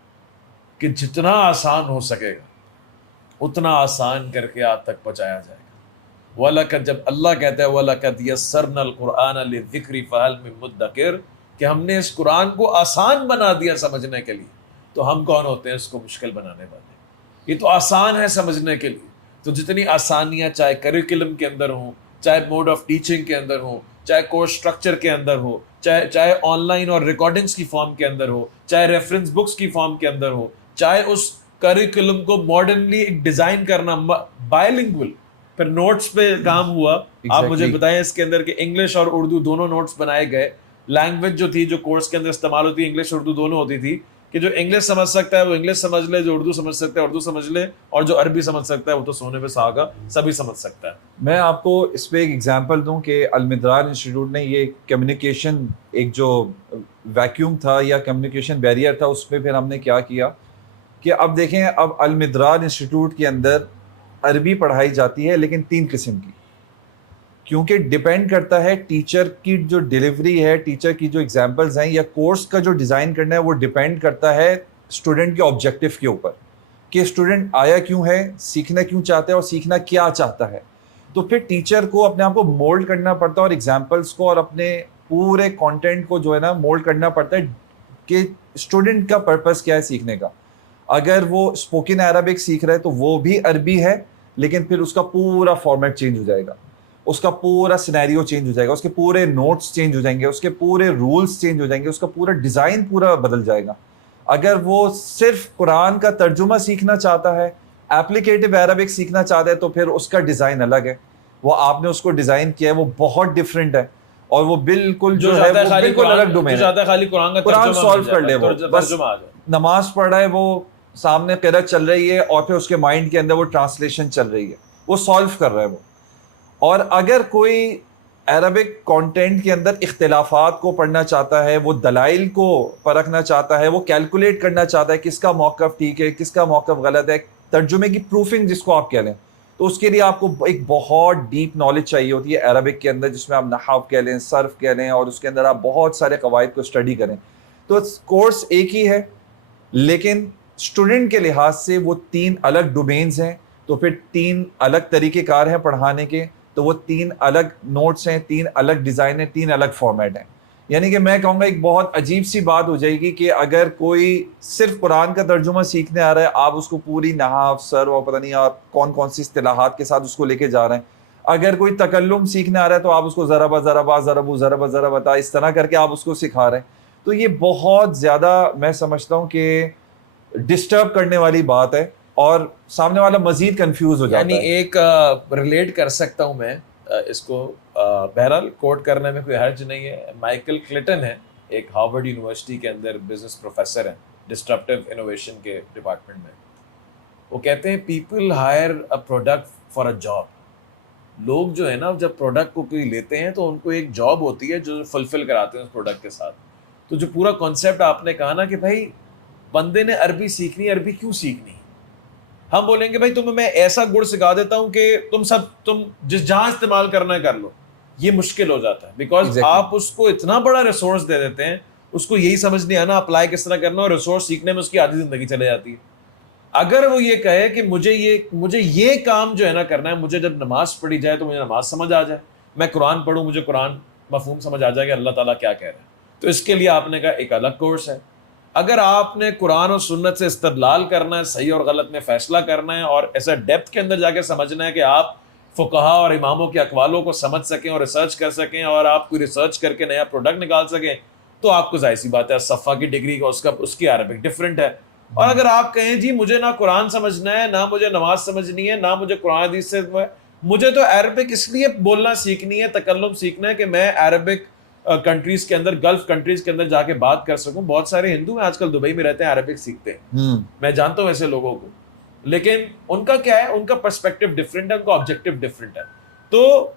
کہ جتنا آسان ہو سکے گا اتنا آسان کر کے آپ تک پہنچایا جائے گا. وَلَقَدْ جب اللہ کہتا ہے وَلَقَدْ يَسَّرْنَا الْقُرْآنَ لِلذِّكْرِ فَهَلْ مِن مُدَّكِرٍ، کہ ہم نے اس قرآن کو آسان بنا دیا سمجھنے کے لیے، تو ہم کون ہوتے ہیں اس کو مشکل بنانے والے؟ یہ تو آسان ہے سمجھنے کے لیے. تو جتنی آسانیاں چاہے کریکولم کے اندر ہوں، چاہے موڈ آف ٹیچنگ کے اندر ہوں، چاہے کورس سٹرکچر کے اندر ہو، چاہے آن لائن اور ریکارڈنگز کی فارم کے اندر ہو، چاہے ریفرنس بکس کی فارم کے اندر ہو، چاہے اس کریکولم کو ماڈرنلی ڈیزائن کرنا بائلنگول، پھر نوٹس پہ کام ہوا. آپ مجھے بتائیں اس کے اندر کہ انگلش اور اردو دونوں نوٹس بنائے گئے. لینگویج جو تھی جو کورس کے اندر استعمال ہوتی ہے انگلش اردو دونوں ہوتی تھی، کہ جو انگلش سمجھ سکتا ہے وہ انگلش سمجھ لے، جو اردو سمجھ سکتا ہے اردو سمجھ لے، اور جو عربی سمجھ سکتا ہے وہ تو سونے پہ سہاگا سبھی سمجھ سکتا ہے. میں آپ کو اس پہ ایک ایگزامپل دوں کہ المدرار انسٹیٹیوٹ نے یہ کمیونیکیشن ایک جو ویکیوم تھا یا کمیونیکیشن بیریئر تھا اس پہ پھر ہم نے کیا کیا کہ اب دیکھیں اب المدرار انسٹیٹیوٹ کے اندر عربی پڑھائی جاتی ہے لیکن 3 قسم کی، کیونکہ ڈیپینڈ کرتا ہے ٹیچر کی جو ڈیلیوری ہے، ٹیچر کی جو ایگزامپلز ہیں یا کورس کا جو ڈیزائن کرنا ہے وہ ڈیپینڈ کرتا ہے اسٹوڈنٹ کے آبجیکٹیو کے اوپر کہ اسٹوڈنٹ آیا کیوں ہے، سیکھنا کیوں چاہتا ہے اور سیکھنا کیا چاہتا ہے. تو پھر ٹیچر کو اپنے آپ کو مولڈ کرنا پڑتا ہے اور ایگزامپلس کو اور اپنے پورے کانٹینٹ کو جو ہے نا مولڈ کرنا پڑتا ہے کہ اسٹوڈنٹ کا پرپس کیا ہے سیکھنے کا. اگر وہ اسپوکن عربک سیکھ رہا ہے تو وہ بھی عربی ہے، لیکن پھر اس کا پورا فارمیٹ چینج ہو جائے گا، اس کا پورا سینیریو چینج ہو جائے گا، اس کے پورے نوٹس چینج ہو جائیں گے، اس کے پورے رولز چینج ہو جائیں گے، اس کا پورا ڈیزائن پورا بدل جائے گا. اگر وہ صرف قرآن کا ترجمہ سیکھنا چاہتا ہے، ایپلیکیٹو عربک سیکھنا چاہتا ہے، تو پھر اس کا ڈیزائن الگ ہے. وہ آپ نے اس کو ڈیزائن کیا ہے وہ بہت ڈفرینٹ ہے اور وہ بالکل جو ہے وہ بالکل الگ ڈومین ہے. قرآن سالو کر لے، وہ بس نماز پڑھ رہا ہے، وہ سامنے قرأت چل رہی ہے اور پھر اس کے مائنڈ کے اندر وہ ٹرانسلیشن چل رہی ہے، وہ سالو کر رہا ہے وہ. اور اگر کوئی عربک کانٹینٹ کے اندر اختلافات کو پڑھنا چاہتا ہے، وہ دلائل کو پرکھنا چاہتا ہے، وہ کیلکولیٹ کرنا چاہتا ہے کس کا موقف ٹھیک ہے کس کا موقف غلط ہے، ترجمے کی پروفنگ جس کو آپ کہہ لیں، تو اس کے لیے آپ کو ایک بہت ڈیپ نالج چاہیے ہوتی ہے عربک کے اندر، جس میں آپ نحو کہہ لیں، صرف کہہ لیں، اور اس کے اندر آپ بہت سارے قواعد کو اسٹڈی کریں. تو کورس ایک ہی ہے لیکن اسٹوڈنٹ کے لحاظ سے وہ 3 الگ ڈومینز ہیں، تو پھر 3 الگ طریقے کار ہیں پڑھانے کے، تو وہ 3 الگ نوٹس ہیں، 3 الگ ڈیزائن ہیں، 3 الگ فارمیٹ ہیں. یعنی کہ میں کہوں گا ایک بہت عجیب سی بات ہو جائے گی کہ اگر کوئی صرف قرآن کا ترجمہ سیکھنے آ رہا ہے، آپ اس کو پوری نحو صرف اور پتہ نہیں آپ کون کون سی اصطلاحات کے ساتھ اس کو لے کے جا رہے ہیں. اگر کوئی تکلم سیکھنے آ رہا ہے تو آپ اس کو ضربہ ضربہ ضربو ضربہ ضربتا اس طرح کر کے آپ اس کو سکھا رہے ہیں. تو یہ بہت زیادہ میں سمجھتا ہوں کہ ڈسٹرب کرنے والی بات ہے اور سامنے والا مزید کنفیوز ہو جاتا ہے. یعنی ایک ریلیٹ کر سکتا ہوں میں اس کو، بہرحال کوٹ کرنے میں کوئی حرج نہیں ہے. مائیکل کلٹن ہے، ایک ہارورڈ یونیورسٹی کے اندر بزنس پروفیسر ہیں ڈسٹرپٹیو انوویشن کے ڈپارٹمنٹ میں. وہ کہتے ہیں people hire a product for a job. لوگ جو ہے نا جب پروڈکٹ کو کوئی لیتے ہیں تو ان کو ایک جاب ہوتی ہے جو فلفل کراتے ہیں اس پروڈکٹ کے ساتھ. تو جو پورا کانسیپٹ آپ نے کہا نا کہ بھائی بندے نے عربی سیکھنی، عربی کیوں سیکھنی؟ ہم بولیں گے بھائی تمہیں میں ایسا گڑ سکھا دیتا ہوں کہ تم جس جہاں استعمال کرنا ہے کر لو. یہ مشکل ہو جاتا ہے بیکاز آپ اس کو اتنا بڑا ریسورس دے دیتے ہیں، اس کو یہی سمجھ نہیں آنا اپلائی کس طرح کرنا، اور ریسورس سیکھنے میں اس کی آدھی زندگی چلے جاتی ہے. اگر وہ یہ کہے کہ مجھے یہ کام جو ہے نا کرنا ہے، مجھے جب نماز پڑھی جائے تو مجھے نماز سمجھ آ جائے، میں قرآن پڑھوں مجھے قرآن مفہوم سمجھ آ جائے کہ اللہ تعالیٰ کیا کہہ رہا ہے، تو اس کے لیے آپ نے کہا ایک الگ کورس ہے. اگر آپ نے قرآن اور سنت سے استدلال کرنا ہے، صحیح اور غلط میں فیصلہ کرنا ہے، اور ایسا ڈیپتھ کے اندر جا کے سمجھنا ہے کہ آپ فقہا اور اماموں کے اقوالوں کو سمجھ سکیں اور ریسرچ کر سکیں اور آپ کوئی ریسرچ کر کے نیا پروڈکٹ نکال سکیں، تو آپ کو ظاہر سی بات ہے صفا کی ڈگری کا اس کی عربک ڈفرینٹ ہے. اور اگر آپ کہیں جی مجھے نہ قرآن سمجھنا ہے، نہ مجھے نماز سمجھنی ہے، نہ مجھے قرآن حدیث سے مجھے تو عربک اس لیے بولنا سیکھنی ہے, تکلم سیکھنا ہے کہ میں عربک کنٹریز کے اندر, گلف کنٹریز کے اندر جا کے بات کر سکوں. بہت سارے ہندو ہیں آج کل دبئی میں رہتے ہیں, عربک سیکھتے ہیں, میں جانتا ہوں ایسے لوگوں کو, لیکن ان کا کیا ہے, ان کا پرسپیکٹو ڈفرینٹ ہے, ان کا آبجیکٹو ڈفرینٹ ہے. تو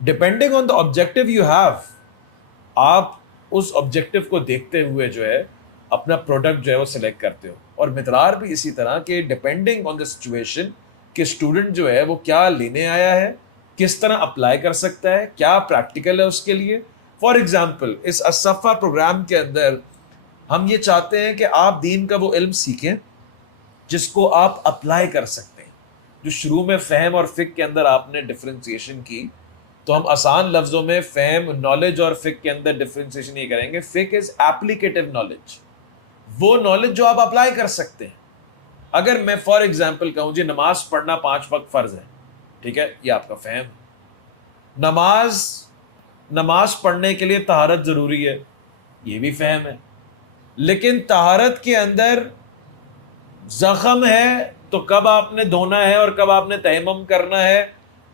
depending on the objective you have, آپ اس آبجیکٹو کو دیکھتے ہوئے جو ہے اپنا پروڈکٹ جو ہے وہ سلیکٹ کرتے ہو. اور مدرار بھی اسی طرح کہ ڈپینڈنگ آن دا سچویشن کہ اسٹوڈنٹ جو ہے وہ کیا لینے آیا ہے, کس طرح اپلائی کر سکتا ہے, کیا پریکٹیکل ہے اس کے لیے. For example us Al Safa programme کے اندر ہم یہ چاہتے ہیں کہ آپ دین کا وہ علم سیکھیں جس کو آپ اپلائی کر سکتے ہیں. جو شروع میں فہم اور فقہ کے اندر آپ نے ڈفرینسیشن کی, تو ہم آسان لفظوں میں فہم, نالج اور فقہ کے اندر ڈفرینسیشن یہ کریں گے. فقہ از ایپلیکیٹو نالج, وہ نالج جو آپ اپلائی کر سکتے ہیں. اگر میں فار ایگزامپل کہوں جی نماز پڑھنا 5 وقت فرض ہے, ٹھیک ہے, یہ آپ کا فہم. نماز پڑھنے کے لیے طہارت ضروری ہے, یہ بھی فہم ہے. لیکن طہارت کے اندر زخم ہے تو کب آپ نے دھونا ہے اور کب آپ نے تیمم کرنا ہے,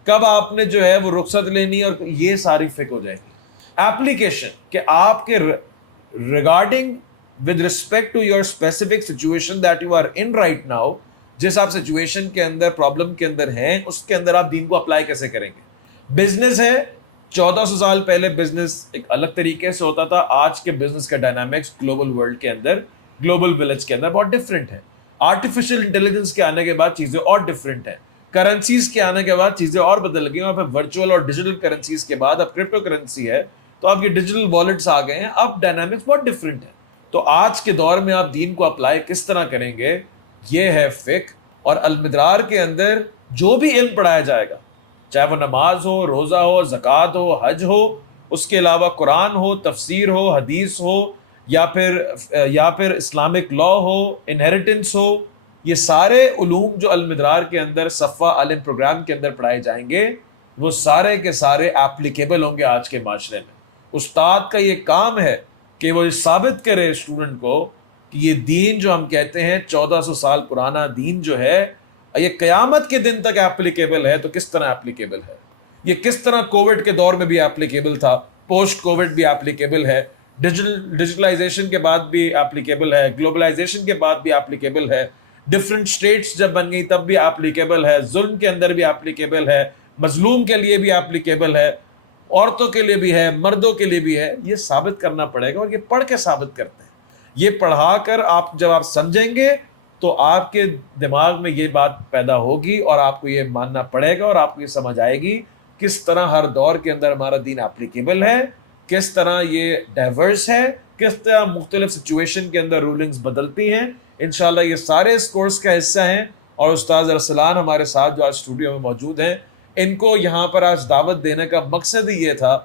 کب آپ نے جو ہے وہ رخصت لینی ہے, اور یہ ساری فکر ہو جائے گی. ایپلیکیشن کہ آپ کے regarding with respect to your specific situation that you are in right now, جس آپ سچویشن کے اندر, پرابلم کے اندر ہیں, اس کے اندر آپ دین کو اپلائی کیسے کریں گے. بزنس ہے, 1400 سال پہلے بزنس ایک الگ طریقے سے ہوتا تھا. آج کے بزنس کا ڈائنامکس گلوبل ورلڈ کے اندر, گلوبل ولیج کے اندر بہت ڈفرینٹ ہے. آرٹیفیشیل انٹیلیجنس کے آنے کے بعد چیزیں اور ڈفرینٹ ہیں. کرنسیز کے آنے کے بعد چیزیں اور بدل گئی, اور پھر ورچوئل اور ڈیجیٹل کرنسیز کے بعد اب کرپٹو کرنسی ہے, تو آپ کے ڈیجیٹل والٹس آ گئے ہیں. اب ڈائنامکس بہت ڈفرینٹ ہے. تو آج کے دور میں آپ دین کو اپلائی کس طرح کریں گے, یہ ہے فقہ. اور المدرار کے اندر جو بھی علم پڑھایا جائے گا, چاہے وہ نماز ہو, روزہ ہو, زکوٰۃ ہو, حج ہو, اس کے علاوہ قرآن ہو, تفسیر ہو, حدیث ہو, یا پھر اسلامک لا ہو, انہیریٹنس ہو, یہ سارے علوم جو المدرار کے اندر صفا عالم پروگرام کے اندر پڑھائے جائیں گے, وہ سارے کے سارے ایپلیکیبل ہوں گے آج کے معاشرے میں. استاد کا یہ کام ہے کہ وہ ثابت کرے اسٹوڈنٹ کو کہ یہ دین جو ہم کہتے ہیں 1400 سال پرانا دین جو ہے, یہ قیامت کے دن تک ایپلیکیبل ہے. تو کس طرح ایپلیکیبل ہے, یہ کس طرح کووڈ کے دور میں بھی ایپلیکیبل تھا, پوسٹ کووڈ بھی ایپلیکیبل ہے, ڈیجیٹلائزیشن کے بعد بھی ایپلیکیبل ہے, گلوبلائزیشن کے بعد بھی ایپلیکیبل ہے, ڈفرینٹ اسٹیٹس جب بن گئی تب بھی ایپلیکیبل ہے, ظلم کے اندر بھی ایپلیکیبل ہے, مظلوم کے لیے بھی ایپلیکیبل ہے, عورتوں کے لیے بھی ہے, مردوں کے لیے بھی ہے. یہ ثابت کرنا پڑے گا, اور یہ پڑھ کے ثابت کرتے ہیں. یہ پڑھا کر جب آپ سمجھیں گے تو آپ کے دماغ میں یہ بات پیدا ہوگی, اور آپ کو یہ ماننا پڑے گا, اور آپ کو یہ سمجھ آئے گی کس طرح ہر دور کے اندر ہمارا دین ایپلیکیبل ہے, کس طرح یہ ڈائیورس ہے, کس طرح مختلف سچویشن کے اندر رولنگز بدلتی ہیں. انشاءاللہ یہ سارے اس کورس کا حصہ ہیں. اور استاد ارسلان ہمارے ساتھ جو آج اسٹوڈیو میں موجود ہیں, ان کو یہاں پر آج دعوت دینے کا مقصد ہی یہ تھا,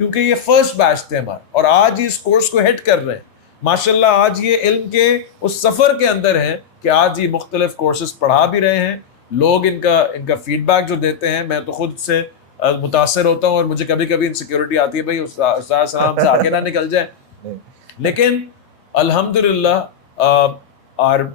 کیونکہ یہ فرسٹ بیچ تھے ہمارے, اور آج ہی اس کورس کو ہیڈ کر رہے ہیں. ماشاءاللہ آج یہ علم کے اس سفر کے اندر ہیں کہ آج یہ مختلف کورسز پڑھا بھی رہے ہیں. لوگ ان کا فیڈ بیک جو دیتے ہیں, میں تو خود سے متاثر ہوتا ہوں, اور مجھے کبھی کبھی انسیکیورٹی آتی ہے, بھائی استاد سلام سے آگے نہ نکل جائیں. لیکن الحمدللہ our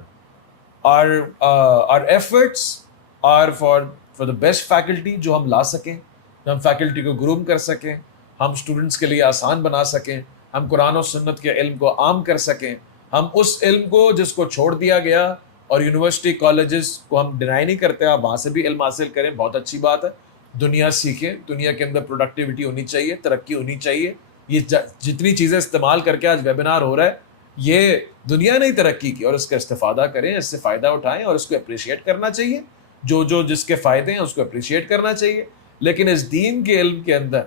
efforts are for the best faculty, جو ہم لا سکیں, ہم فیکلٹی کو گروم کر سکیں, ہم اسٹوڈنٹس کے لیے آسان بنا سکیں, ہم قرآن و سنت کے علم کو عام کر سکیں, ہم اس علم کو جس کو چھوڑ دیا گیا, اور یونیورسٹی کالجز کو ہم ڈینائی نہیں کرتے, آپ وہاں سے بھی علم حاصل کریں, بہت اچھی بات ہے. دنیا سیکھیں, دنیا کے اندر پروڈکٹیوٹی ہونی چاہیے, ترقی ہونی چاہیے. یہ جتنی چیزیں استعمال کر کے آج ویبینار ہو رہا ہے, یہ دنیا نے ترقی کی, اور اس کا استفادہ کریں, اس سے فائدہ اٹھائیں, اور اس کو اپریشیٹ کرنا چاہیے. جو جس کے فائدے ہیں اس کو اپریشیٹ کرنا چاہیے. لیکن اس دین کے علم کے اندر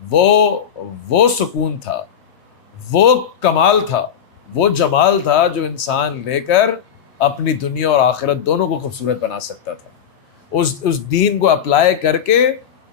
وہ سکون تھا, وہ کمال تھا, وہ جمال تھا, جو انسان لے کر اپنی دنیا اور آخرت دونوں کو خوبصورت بنا سکتا تھا. اس دین کو اپلائی کر کے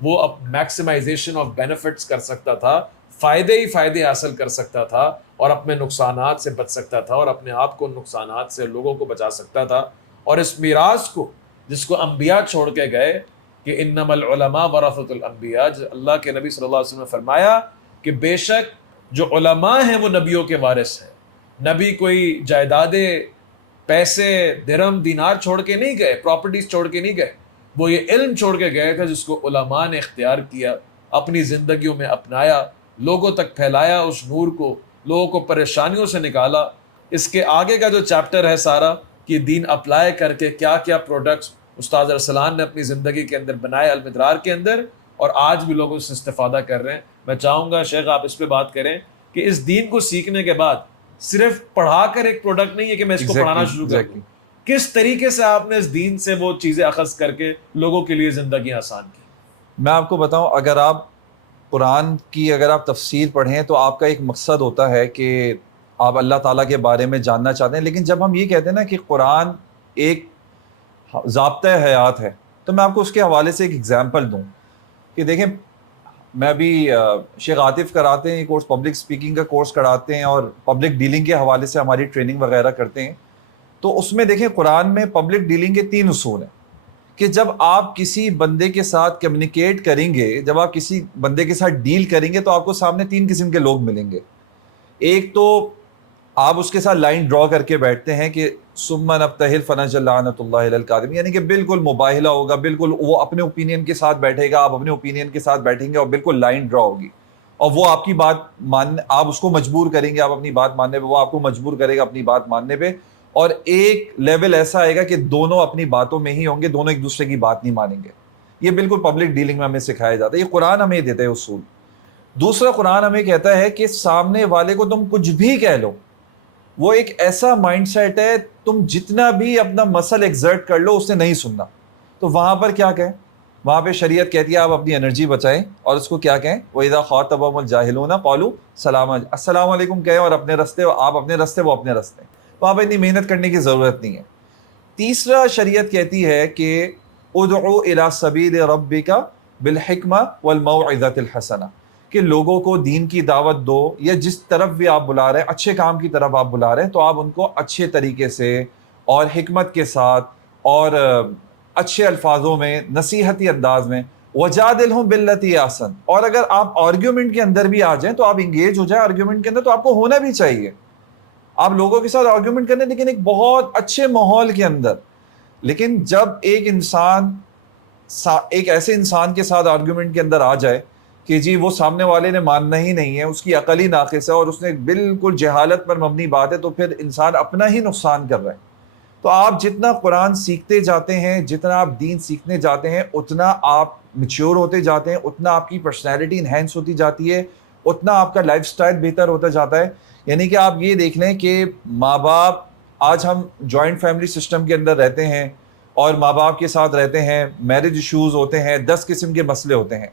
وہ میکسیمائزیشن آف بینیفٹس کر سکتا تھا, فائدے ہی فائدے حاصل کر سکتا تھا, اور اپنے نقصانات سے بچ سکتا تھا, اور اپنے آپ کو نقصانات سے لوگوں کو بچا سکتا تھا. اور اس میراث کو جس کو انبیاء چھوڑ کے گئے, کہ انما العلماء ورثۃ الانبیاء, اللہ کے نبی صلی اللہ علیہ وسلم نے فرمایا کہ بے شک جو علماء ہیں وہ نبیوں کے وارث ہیں. نبی کوئی جائیدادیں, پیسے, درہم, دینار چھوڑ کے نہیں گئے, پراپرٹیز چھوڑ کے نہیں گئے. وہ یہ علم چھوڑ کے گئے تھے جس کو علماء نے اختیار کیا، اپنی زندگیوں میں اپنایا، لوگوں تک پھیلایا اس نور کو، لوگوں کو پریشانیوں سے نکالا۔ اس کے آگے کا جو چیپٹر ہے سارا کہ دین اپلائی کر کے کیا کیا پروڈکٹس استاد ارسلان نے اپنی زندگی کے اندر بنائے المدرار کے اندر، اور آج بھی لوگ اس سے استفادہ کر رہے ہیں۔ میں چاہوں گا شیخ آپ اس پہ بات کریں کہ اس دین کو سیکھنے کے بعد صرف پڑھا کر ایک پروڈکٹ نہیں ہے کہ میں اس کو پڑھانا شروع کر دوں، کس طریقے سے آپ نے اس دین سے وہ چیزیں اخذ کر کے لوگوں کے لیے زندگی آسان کی؟ میں آپ کو بتاؤں، اگر آپ قرآن کی اگر آپ تفسیر پڑھیں تو آپ کا ایک مقصد ہوتا ہے کہ آپ اللہ تعالیٰ کے بارے میں جاننا چاہتے ہیں، لیکن جب ہم یہ کہتے ہیں نا کہ قرآن ایک ضابطۂ حیات ہے، تو میں آپ کو اس کے حوالے سے ایک ایگزامپل دوں کہ دیکھیں، میں ابھی شیخ عاطف کراتے ہیں کورس، پبلک سپیکنگ کا کورس کراتے ہیں اور پبلک ڈیلنگ کے حوالے سے ہماری ٹریننگ وغیرہ کرتے ہیں۔ تو اس میں دیکھیں قرآن میں پبلک ڈیلنگ کے 3 اصول ہیں کہ جب آپ کسی بندے کے ساتھ کمیونیکیٹ کریں گے، جب آپ کسی بندے کے ساتھ ڈیل کریں گے تو آپ کو سامنے 3 قسم کے لوگ ملیں گے۔ ایک تو آپ اس کے ساتھ لائن ڈرا کر کے بیٹھتے ہیں کہ ثم نبتہل فنجعل لعنۃ اللہ علی الکاذبین، یعنی کہ بالکل مباہلہ ہوگا، بالکل وہ اپنے اوپینین کے ساتھ بیٹھے گا، آپ اپنے اوپینین کے ساتھ بیٹھیں گے اور بالکل لائن ڈرا ہوگی، اور وہ آپ کی بات ماننے، آپ اس کو مجبور کریں گے آپ اپنی بات ماننے پہ، وہ آپ کو مجبور کرے گا اپنی بات ماننے پہ، اور ایک لیول ایسا آئے گا کہ دونوں اپنی باتوں میں ہی ہوں گے، دونوں ایک دوسرے کی بات نہیں مانیں گے۔ یہ بالکل پبلک ڈیلنگ میں ہمیں سکھایا جاتا ہے، یہ قرآن ہمیں دیتا ہے اصول۔ دوسرا، قرآن ہمیں کہتا ہے کہ سامنے والے کو تم کچھ بھی کہہ لو، وہ ایک ایسا مائنڈ سیٹ ہے، تم جتنا بھی اپنا مسل ایگزرٹ کر لو اس نے نہیں سننا۔ تو وہاں پر کیا کہیں؟ وہاں پہ شریعت کہتی ہے آپ اپنی انرجی بچائیں اور اس کو کیا کہیں؟ وَإِذَا خَاطَبَهُمُ الْجَاهِلُونَ قَالُوا سَلَامًا، السلام علیکم کہیں، اور اپنے رستے، آپ اپنے رستے، وہ اپنے رستے، وہاں پہ اتنی محنت کرنے کی ضرورت نہیں ہے۔ تیسرا، شریعت کہتی ہے کہ ادعو الی سبیل ربک بالحکمہ والموعظۃ الحسنہ، کہ لوگوں کو دین کی دعوت دو، یا جس طرف بھی آپ بلا رہے ہیں، اچھے کام کی طرف آپ بلا رہے ہیں، تو آپ ان کو اچھے طریقے سے اور حکمت کے ساتھ اور اچھے الفاظوں میں، نصیحتی انداز میں، وجادلہم باللتی احسن، اور اگر آپ آرگیومنٹ کے اندر بھی آ جائیں تو آپ انگیج ہو جائیں آرگیومنٹ کے اندر، تو آپ کو ہونا بھی چاہیے، آپ لوگوں کے ساتھ آرگیومنٹ کرنے، لیکن ایک بہت اچھے ماحول کے اندر۔ لیکن جب ایک انسان ایک ایسے انسان کے ساتھ آرگیومنٹ کے اندر آ جائے کہ جی وہ سامنے والے نے ماننا ہی نہیں ہے، اس کی عقل ہی ناقص ہے اور اس نے بالکل جہالت پر مبنی بات ہے، تو پھر انسان اپنا ہی نقصان کر رہا ہے۔ تو آپ جتنا قرآن سیکھتے جاتے ہیں، جتنا آپ دین سیکھنے جاتے ہیں، اتنا آپ میچور ہوتے جاتے ہیں، اتنا آپ کی پرسنالٹی انہینس ہوتی جاتی ہے، اتنا آپ کا لائف سٹائل بہتر ہوتا جاتا ہے۔ یعنی کہ آپ یہ دیکھ لیں کہ ماں باپ، آج ہم جوائنٹ فیملی سسٹم کے اندر رہتے ہیں اور ماں باپ کے ساتھ رہتے ہیں، میرج ایشوز ہوتے ہیں، 10 قسم کے مسئلے ہوتے ہیں۔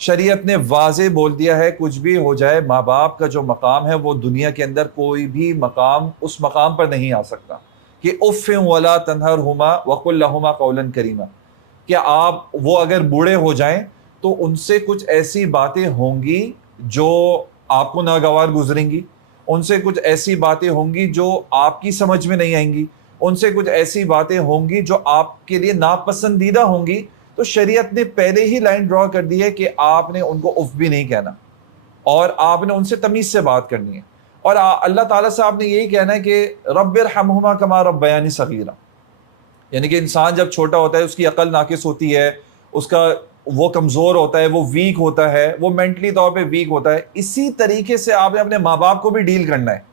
شریعت نے واضح بول دیا ہے کچھ بھی ہو جائے، ماں باپ کا جو مقام ہے وہ دنیا کے اندر کوئی بھی مقام اس مقام پر نہیں آ سکتا، کہ اف ولا تنہرہما وقل لہما قولا کریما، کہ آپ وہ اگر بوڑھے ہو جائیں تو ان سے کچھ ایسی باتیں ہوں گی جو آپ کو ناگوار گزریں گی، ان سے کچھ ایسی باتیں ہوں گی جو آپ کی سمجھ میں نہیں آئیں گی، ان سے کچھ ایسی باتیں ہوں گی جو آپ کے لیے ناپسندیدہ ہوں گی۔ تو شریعت نے پہلے ہی لائن ڈرا کر دی ہے کہ آپ نے ان کو اف بھی نہیں کہنا، اور آپ نے ان سے تمیز سے بات کرنی ہے، اور اللہ تعالیٰ سے آپ نے یہی کہنا ہے کہ رب ارحمہما کما ربیانی صغیرا، یعنی کہ انسان جب چھوٹا ہوتا ہے اس کی عقل ناقص ہوتی ہے، اس کا وہ کمزور ہوتا ہے، وہ ویک ہوتا ہے، وہ مینٹلی طور پہ ویک ہوتا ہے، اسی طریقے سے آپ نے اپنے ماں باپ کو بھی ڈیل کرنا ہے۔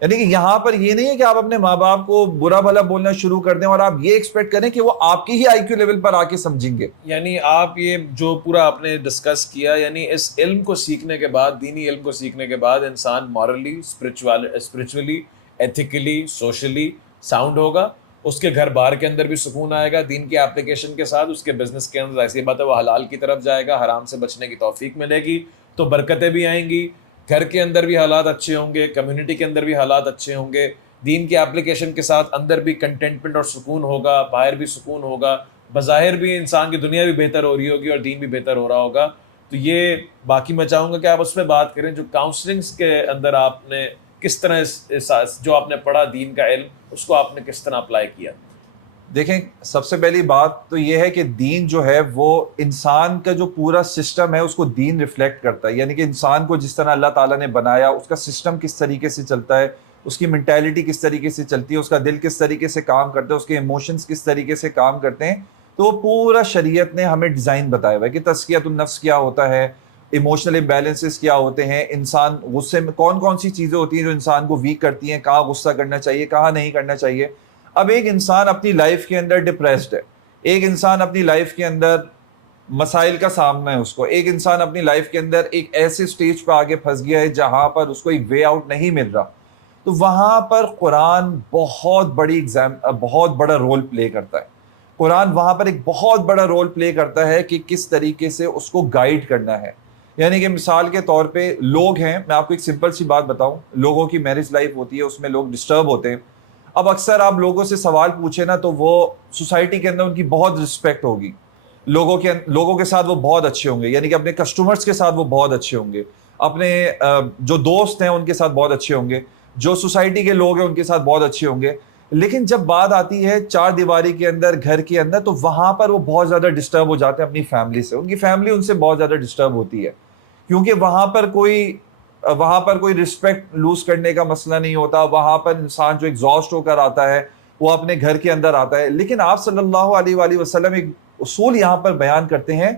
یعنی کہ یہاں پر یہ نہیں ہے کہ آپ اپنے ماں باپ کو برا بھلا بولنا شروع کر دیں اور آپ یہ ایکسپیکٹ کریں کہ وہ آپ کی ہی آئی کیو لیول پر آ کے سمجھیں گے۔ یعنی آپ یہ جو پورا آپ نے ڈسکس کیا، یعنی اس علم کو سیکھنے کے بعد، دینی علم کو سیکھنے کے بعد انسان morally, spiritually, ethically, socially sound ہوگا، اس کے گھر بار کے اندر بھی سکون آئے گا دین کی اپلیکیشن کے ساتھ، اس کے بزنس کے اندر ایسی بات ہے وہ حلال کی طرف جائے گا، حرام سے بچنے کی توفیق ملے گی، تو برکتیں بھی آئیں گی، گھر کے اندر بھی حالات اچھے ہوں گے، کمیونٹی کے اندر بھی حالات اچھے ہوں گے، دین کی اپلیکیشن کے ساتھ اندر بھی کنٹینٹمنٹ اور سکون ہوگا، باہر بھی سکون ہوگا، بظاہر بھی انسان کی دنیا بھی بہتر ہو رہی ہوگی اور دین بھی بہتر ہو رہا ہوگا۔ تو یہ باقی میں چاہوں گا کہ آپ اس پہ بات کریں، جو کاؤنسلنگس کے اندر آپ نے کس طرح جو آپ نے پڑھا دین کا علم، اس کو آپ نے کس طرح اپلائی کیا؟ دیکھیں، سب سے پہلی بات تو یہ ہے کہ دین جو ہے وہ انسان کا جو پورا سسٹم ہے اس کو دین ریفلیکٹ کرتا ہے، یعنی کہ انسان کو جس طرح اللہ تعالیٰ نے بنایا، اس کا سسٹم کس طریقے سے چلتا ہے، اس کی مینٹیلٹی کس طریقے سے چلتی ہے، اس کا دل کس طریقے سے کام کرتا ہے، اس کے ایموشنز کس طریقے سے کام کرتے ہیں، تو پورا شریعت نے ہمیں ڈیزائن بتایا ہوا ہے کہ تزکیۃ النفس کیا ہوتا ہے، ایموشنل امبیلنسز کیا ہوتے ہیں، انسان غصے میں کون کون سی چیزیں ہوتی ہیں جو انسان کو ویک کرتی ہیں، کہاں غصہ کرنا چاہیے کہاں نہیں کرنا چاہیے۔ اب ایک انسان اپنی لائف کے اندر ڈپریسڈ ہے، ایک انسان اپنی لائف کے اندر مسائل کا سامنا ہے اس کو، ایک انسان اپنی لائف کے اندر ایک ایسے سٹیج پہ آگے پھنس گیا ہے جہاں پر اس کو ایک وے آؤٹ نہیں مل رہا، تو وہاں پر قرآن بہت بڑا رول پلے کرتا ہے۔ قرآن وہاں پر ایک بہت بڑا رول پلے کرتا ہے کہ کس طریقے سے اس کو گائیڈ کرنا ہے۔ یعنی کہ مثال کے طور پہ لوگ ہیں، میں آپ کو ایک سمپل سی بات بتاؤں، لوگوں کی میرج لائف ہوتی ہے، اس میں لوگ ڈسٹرب ہوتے ہیں۔ اب اکثر آپ لوگوں سے سوال پوچھیں نا تو وہ سوسائٹی کے اندر ان کی بہت رسپیکٹ ہوگی، لوگوں کے ساتھ وہ بہت اچھے ہوں گے، یعنی کہ اپنے کسٹمرز کے ساتھ وہ بہت اچھے ہوں گے، اپنے جو دوست ہیں ان کے ساتھ بہت اچھے ہوں گے، جو سوسائٹی کے لوگ ہیں ان کے ساتھ بہت اچھے ہوں گے۔ لیکن جب بات آتی ہے چار دیواری کے اندر، گھر کے اندر، تو وہاں پر وہ بہت زیادہ ڈسٹرب ہو جاتے ہیں اپنی فیملی سے، ان کی فیملی ان سے بہت زیادہ ڈسٹرب ہوتی ہے، کیونکہ وہاں پر کوئی رسپیکٹ لوز کرنے کا مسئلہ نہیں ہوتا، وہاں پر انسان جو ایگزاسٹ ہو کر آتا ہے وہ اپنے گھر کے اندر آتا ہے۔ لیکن آپ صلی اللہ علیہ وآلہ وسلم ایک اصول یہاں پر بیان کرتے ہیں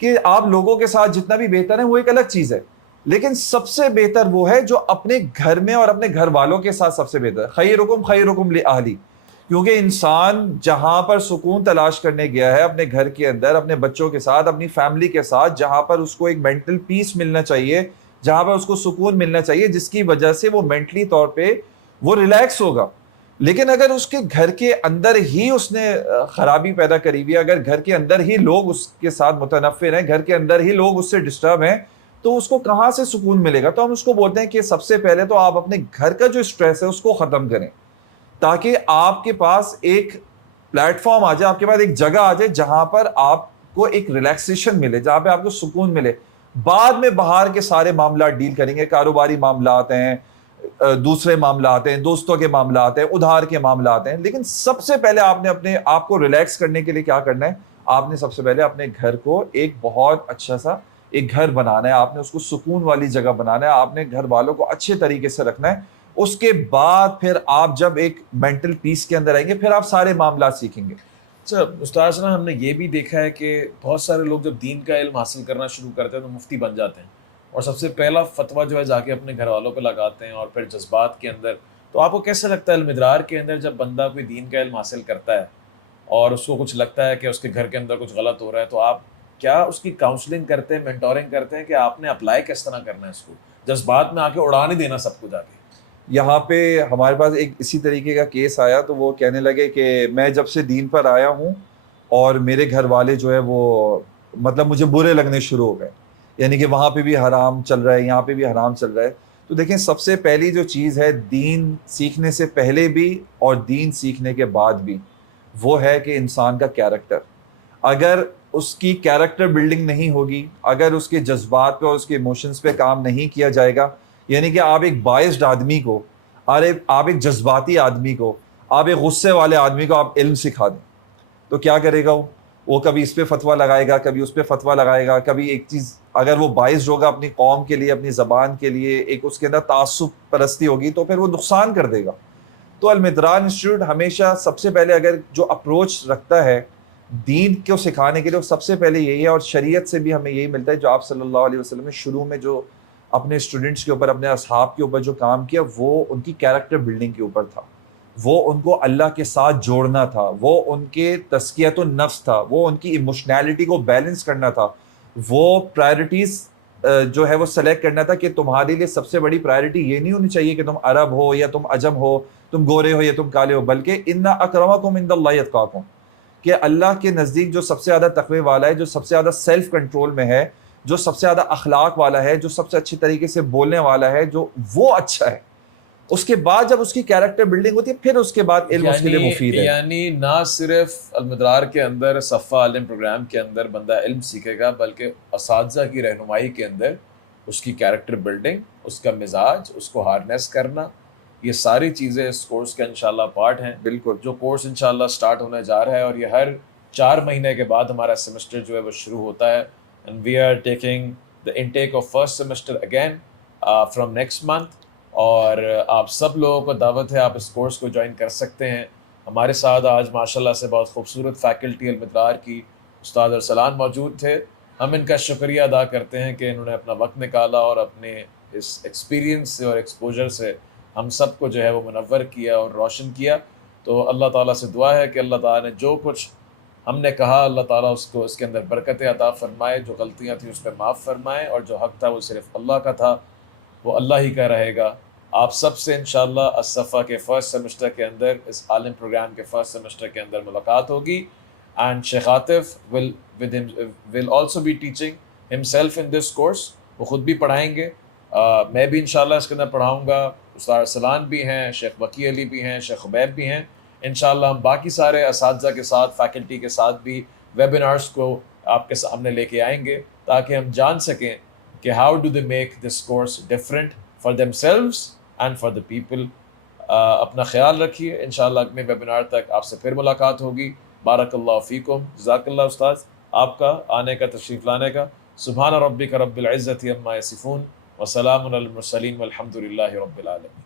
کہ آپ لوگوں کے ساتھ جتنا بھی بہتر ہے وہ ایک الگ چیز ہے، لیکن سب سے بہتر وہ ہے جو اپنے گھر میں اور اپنے گھر والوں کے ساتھ سب سے بہتر ہے۔ خیرکم خیرکم لأہلی، کیونکہ انسان جہاں پر سکون تلاش کرنے گیا ہے اپنے گھر کے اندر، اپنے بچوں کے ساتھ، اپنی فیملی کے ساتھ، جہاں پر اس کو ایک مینٹل پیس ملنا چاہیے، جہاں پر اس کو سکون ملنا چاہیے، جس کی وجہ سے وہ مینٹلی طور پہ وہ ریلیکس ہوگا۔ لیکن اگر اس کے گھر کے اندر ہی اس نے خرابی پیدا کری ہوئی ہے، اگر گھر کے اندر ہی لوگ اس کے ساتھ متنفر ہیں، گھر کے اندر ہی لوگ اس سے ڈسٹرب ہیں، تو اس کو کہاں سے سکون ملے گا؟ تو ہم اس کو بولتے ہیں کہ سب سے پہلے تو آپ اپنے گھر کا جو اسٹریس ہے اس کو ختم کریں، تاکہ آپ کے پاس ایک پلیٹ فارم آ جائے، آپ کے پاس ایک جگہ آ جائے جہاں پر آپ کو ایک ریلیکسیشن ملے، جہاں پہ آپ کو سکون ملے۔ بعد میں باہر کے سارے معاملات ڈیل کریں گے، کاروباری معاملات ہیں، دوسرے معاملات ہیں، دوستوں کے معاملات ہیں، ادھار کے معاملات ہیں، لیکن سب سے پہلے آپ نے اپنے آپ کو ریلیکس کرنے کے لیے کیا کرنا ہے؟ آپ نے سب سے پہلے اپنے گھر کو ایک بہت اچھا سا ایک گھر بنانا ہے، آپ نے اس کو سکون والی جگہ بنانا ہے، آپ نے گھر والوں کو اچھے طریقے سے رکھنا ہے۔ اس کے بعد پھر آپ جب ایک مینٹل پیس کے اندر آئیں گے، پھر آپ سارے معاملات سیکھیں گے۔ اچھا استاذ نا، ہم نے یہ بھی دیکھا ہے کہ بہت سارے لوگ جب دین کا علم حاصل کرنا شروع کرتے ہیں تو مفتی بن جاتے ہیں، اور سب سے پہلا فتویٰ جو ہے جا کے اپنے گھر والوں پہ لگاتے ہیں، اور پھر جذبات کے اندر۔ تو آپ کو کیسا لگتا ہے المدرار کے اندر جب بندہ کوئی دین کا علم حاصل کرتا ہے اور اس کو کچھ لگتا ہے کہ اس کے گھر کے اندر کچھ غلط ہو رہا ہے، تو آپ کیا اس کی کاؤنسلنگ کرتے ہیں، مینٹورنگ کرتے ہیں کہ آپ نے اپلائی کس طرح کرنا ہے اس کو، جذبات میں آ کے اڑا نہیں دینا سب کچھ آ کے؟ یہاں پہ ہمارے پاس ایک اسی طریقے کا کیس آیا، تو وہ کہنے لگے کہ میں جب سے دین پر آیا ہوں اور میرے گھر والے جو ہے وہ مطلب مجھے برے لگنے شروع ہو گئے، یعنی کہ وہاں پہ بھی حرام چل رہا ہے، یہاں پہ بھی حرام چل رہا ہے۔ تو دیکھیں، سب سے پہلی جو چیز ہے دین سیکھنے سے پہلے بھی اور دین سیکھنے کے بعد بھی، وہ ہے کہ انسان کا کیریکٹر۔ اگر اس کی کیریکٹر بلڈنگ نہیں ہوگی، اگر اس کے جذبات پہ اور اس کے ایموشنز پہ کام نہیں کیا جائے گا، یعنی کہ آپ ایک بائسڈ آدمی کو، آپ ایک جذباتی آدمی کو، آپ ایک غصے والے آدمی کو آپ علم سکھا دیں، تو کیا کرے گا وہ کبھی اس پہ فتویٰ لگائے گا، کبھی اس پہ فتویٰ لگائے گا، کبھی ایک چیز اگر وہ باعث ہوگا اپنی قوم کے لیے، اپنی زبان کے لیے، ایک اس کے اندر تعصب پرستی ہوگی، تو پھر وہ نقصان کر دے گا۔ تو المدرار انسٹیٹیوٹ ہمیشہ سب سے پہلے اگر جو اپروچ رکھتا ہے دین کو سکھانے کے لیے، وہ سب سے پہلے یہی ہے، اور شریعت سے بھی ہمیں یہی ملتا ہے، جو آپ صلی اللہ علیہ وسلم نے شروع میں جو اپنے اسٹوڈنٹس کے اوپر، اپنے اصحاب کے اوپر جو کام کیا، وہ ان کی کیریکٹر بلڈنگ کے اوپر تھا، وہ ان کو اللہ کے ساتھ جوڑنا تھا، وہ ان کے تزکیۃ النفس تھا، وہ ان کی ایموشنالٹی کو بیلنس کرنا تھا، وہ پرائرٹیز جو ہے وہ سلیکٹ کرنا تھا کہ تمہارے لیے سب سے بڑی پرائرٹی یہ نہیں ہونی چاہیے کہ تم عرب ہو یا تم عجم ہو، تم گورے ہو یا تم کالے ہو، بلکہ ان اکرمکم عند اللہ اتقاکم، کہ اللہ کے نزدیک جو سب سے زیادہ تقوی والا ہے، جو سب سے زیادہ سیلف کنٹرول میں ہے، جو سب سے زیادہ اخلاق والا ہے، جو سب سے اچھی طریقے سے بولنے والا ہے، جو وہ اچھا ہے۔ اس کے بعد جب اس کی کیریکٹر بلڈنگ ہوتی ہے، پھر اس کے بعد علم اس کے لیے مفید ہے۔ یعنی نہ صرف المدرار کے اندر، صفا عالم پروگرام کے اندر بندہ علم سیکھے گا، بلکہ اساتذہ کی رہنمائی کے اندر اس کی کیریکٹر بلڈنگ، اس کا مزاج، اس کو ہارنیس کرنا، یہ ساری چیزیں اس کورس کا انشاءاللہ پارٹ ہیں۔ بالکل، جو کورس انشاءاللہ سٹارٹ ہونے جا رہا ہے، اور یہ ہر 4 مہینے کے بعد ہمارا سیمسٹر جو ہے وہ شروع ہوتا ہے، and we are taking the intake of first semester again from next month, اور آپ سب لوگوں کو دعوت ہے، آپ اس کورس کو جوائن کر سکتے ہیں۔ ہمارے ساتھ آج ماشاءاللہ سے بہت خوبصورت فیکلٹی المدرار کی استاد ارسلان موجود تھے. ہم ان کا شکریہ ادا کرتے ہیں کہ انہوں نے اپنا وقت نکالا اور اپنے اس ایکسپیرینس سے اور ایکسپوجر سے ہم سب کو جو ہے وہ منور کیا اور روشن کیا. تو اللہ تعالیٰ سے دعا ہے کہ اللہ تعالیٰ نے جو کچھ ہم نے کہا اللہ تعالیٰ اس کو اس کے اندر برکتیں عطا فرمائے, جو غلطیاں تھیں اس پہ معاف فرمائے, اور جو حق تھا وہ صرف اللہ کا تھا, وہ اللہ ہی کا رہے گا. آپ سب سے انشاءاللہ الصفا کے فرسٹ سیمسٹر کے اندر, اس عالم پروگرام کے فرسٹ سیمسٹر کے اندر ملاقات ہوگی. And Sheikh Atif will also be teaching himself in this course. وہ خود بھی پڑھائیں گے, میں بھی انشاءاللہ اس کے اندر پڑھاؤں گا. استاد ارسلان بھی ہیں, شیخ وکی علی بھی ہیں, شیخ عبید بھی ہیں. انشاءاللہ ہم باقی سارے اساتذہ کے ساتھ, فیکلٹی کے ساتھ بھی ویبینارس کو آپ کے سامنے لے کے آئیں گے, تاکہ ہم جان سکیں کہ how do they make this course different for them selves and for the people. اپنا خیال رکھیے. انشاءاللہ اگلے ویبینار تک آپ سے پھر ملاقات ہوگی. بارک اللہ فیکم, جزاک اللہ استاد آپ کا آنے کا, تشریف لانے کا. سبحان ربک رب العزت عما یصفون وسلام علی المرسلین والحمد للہ رب العالمین.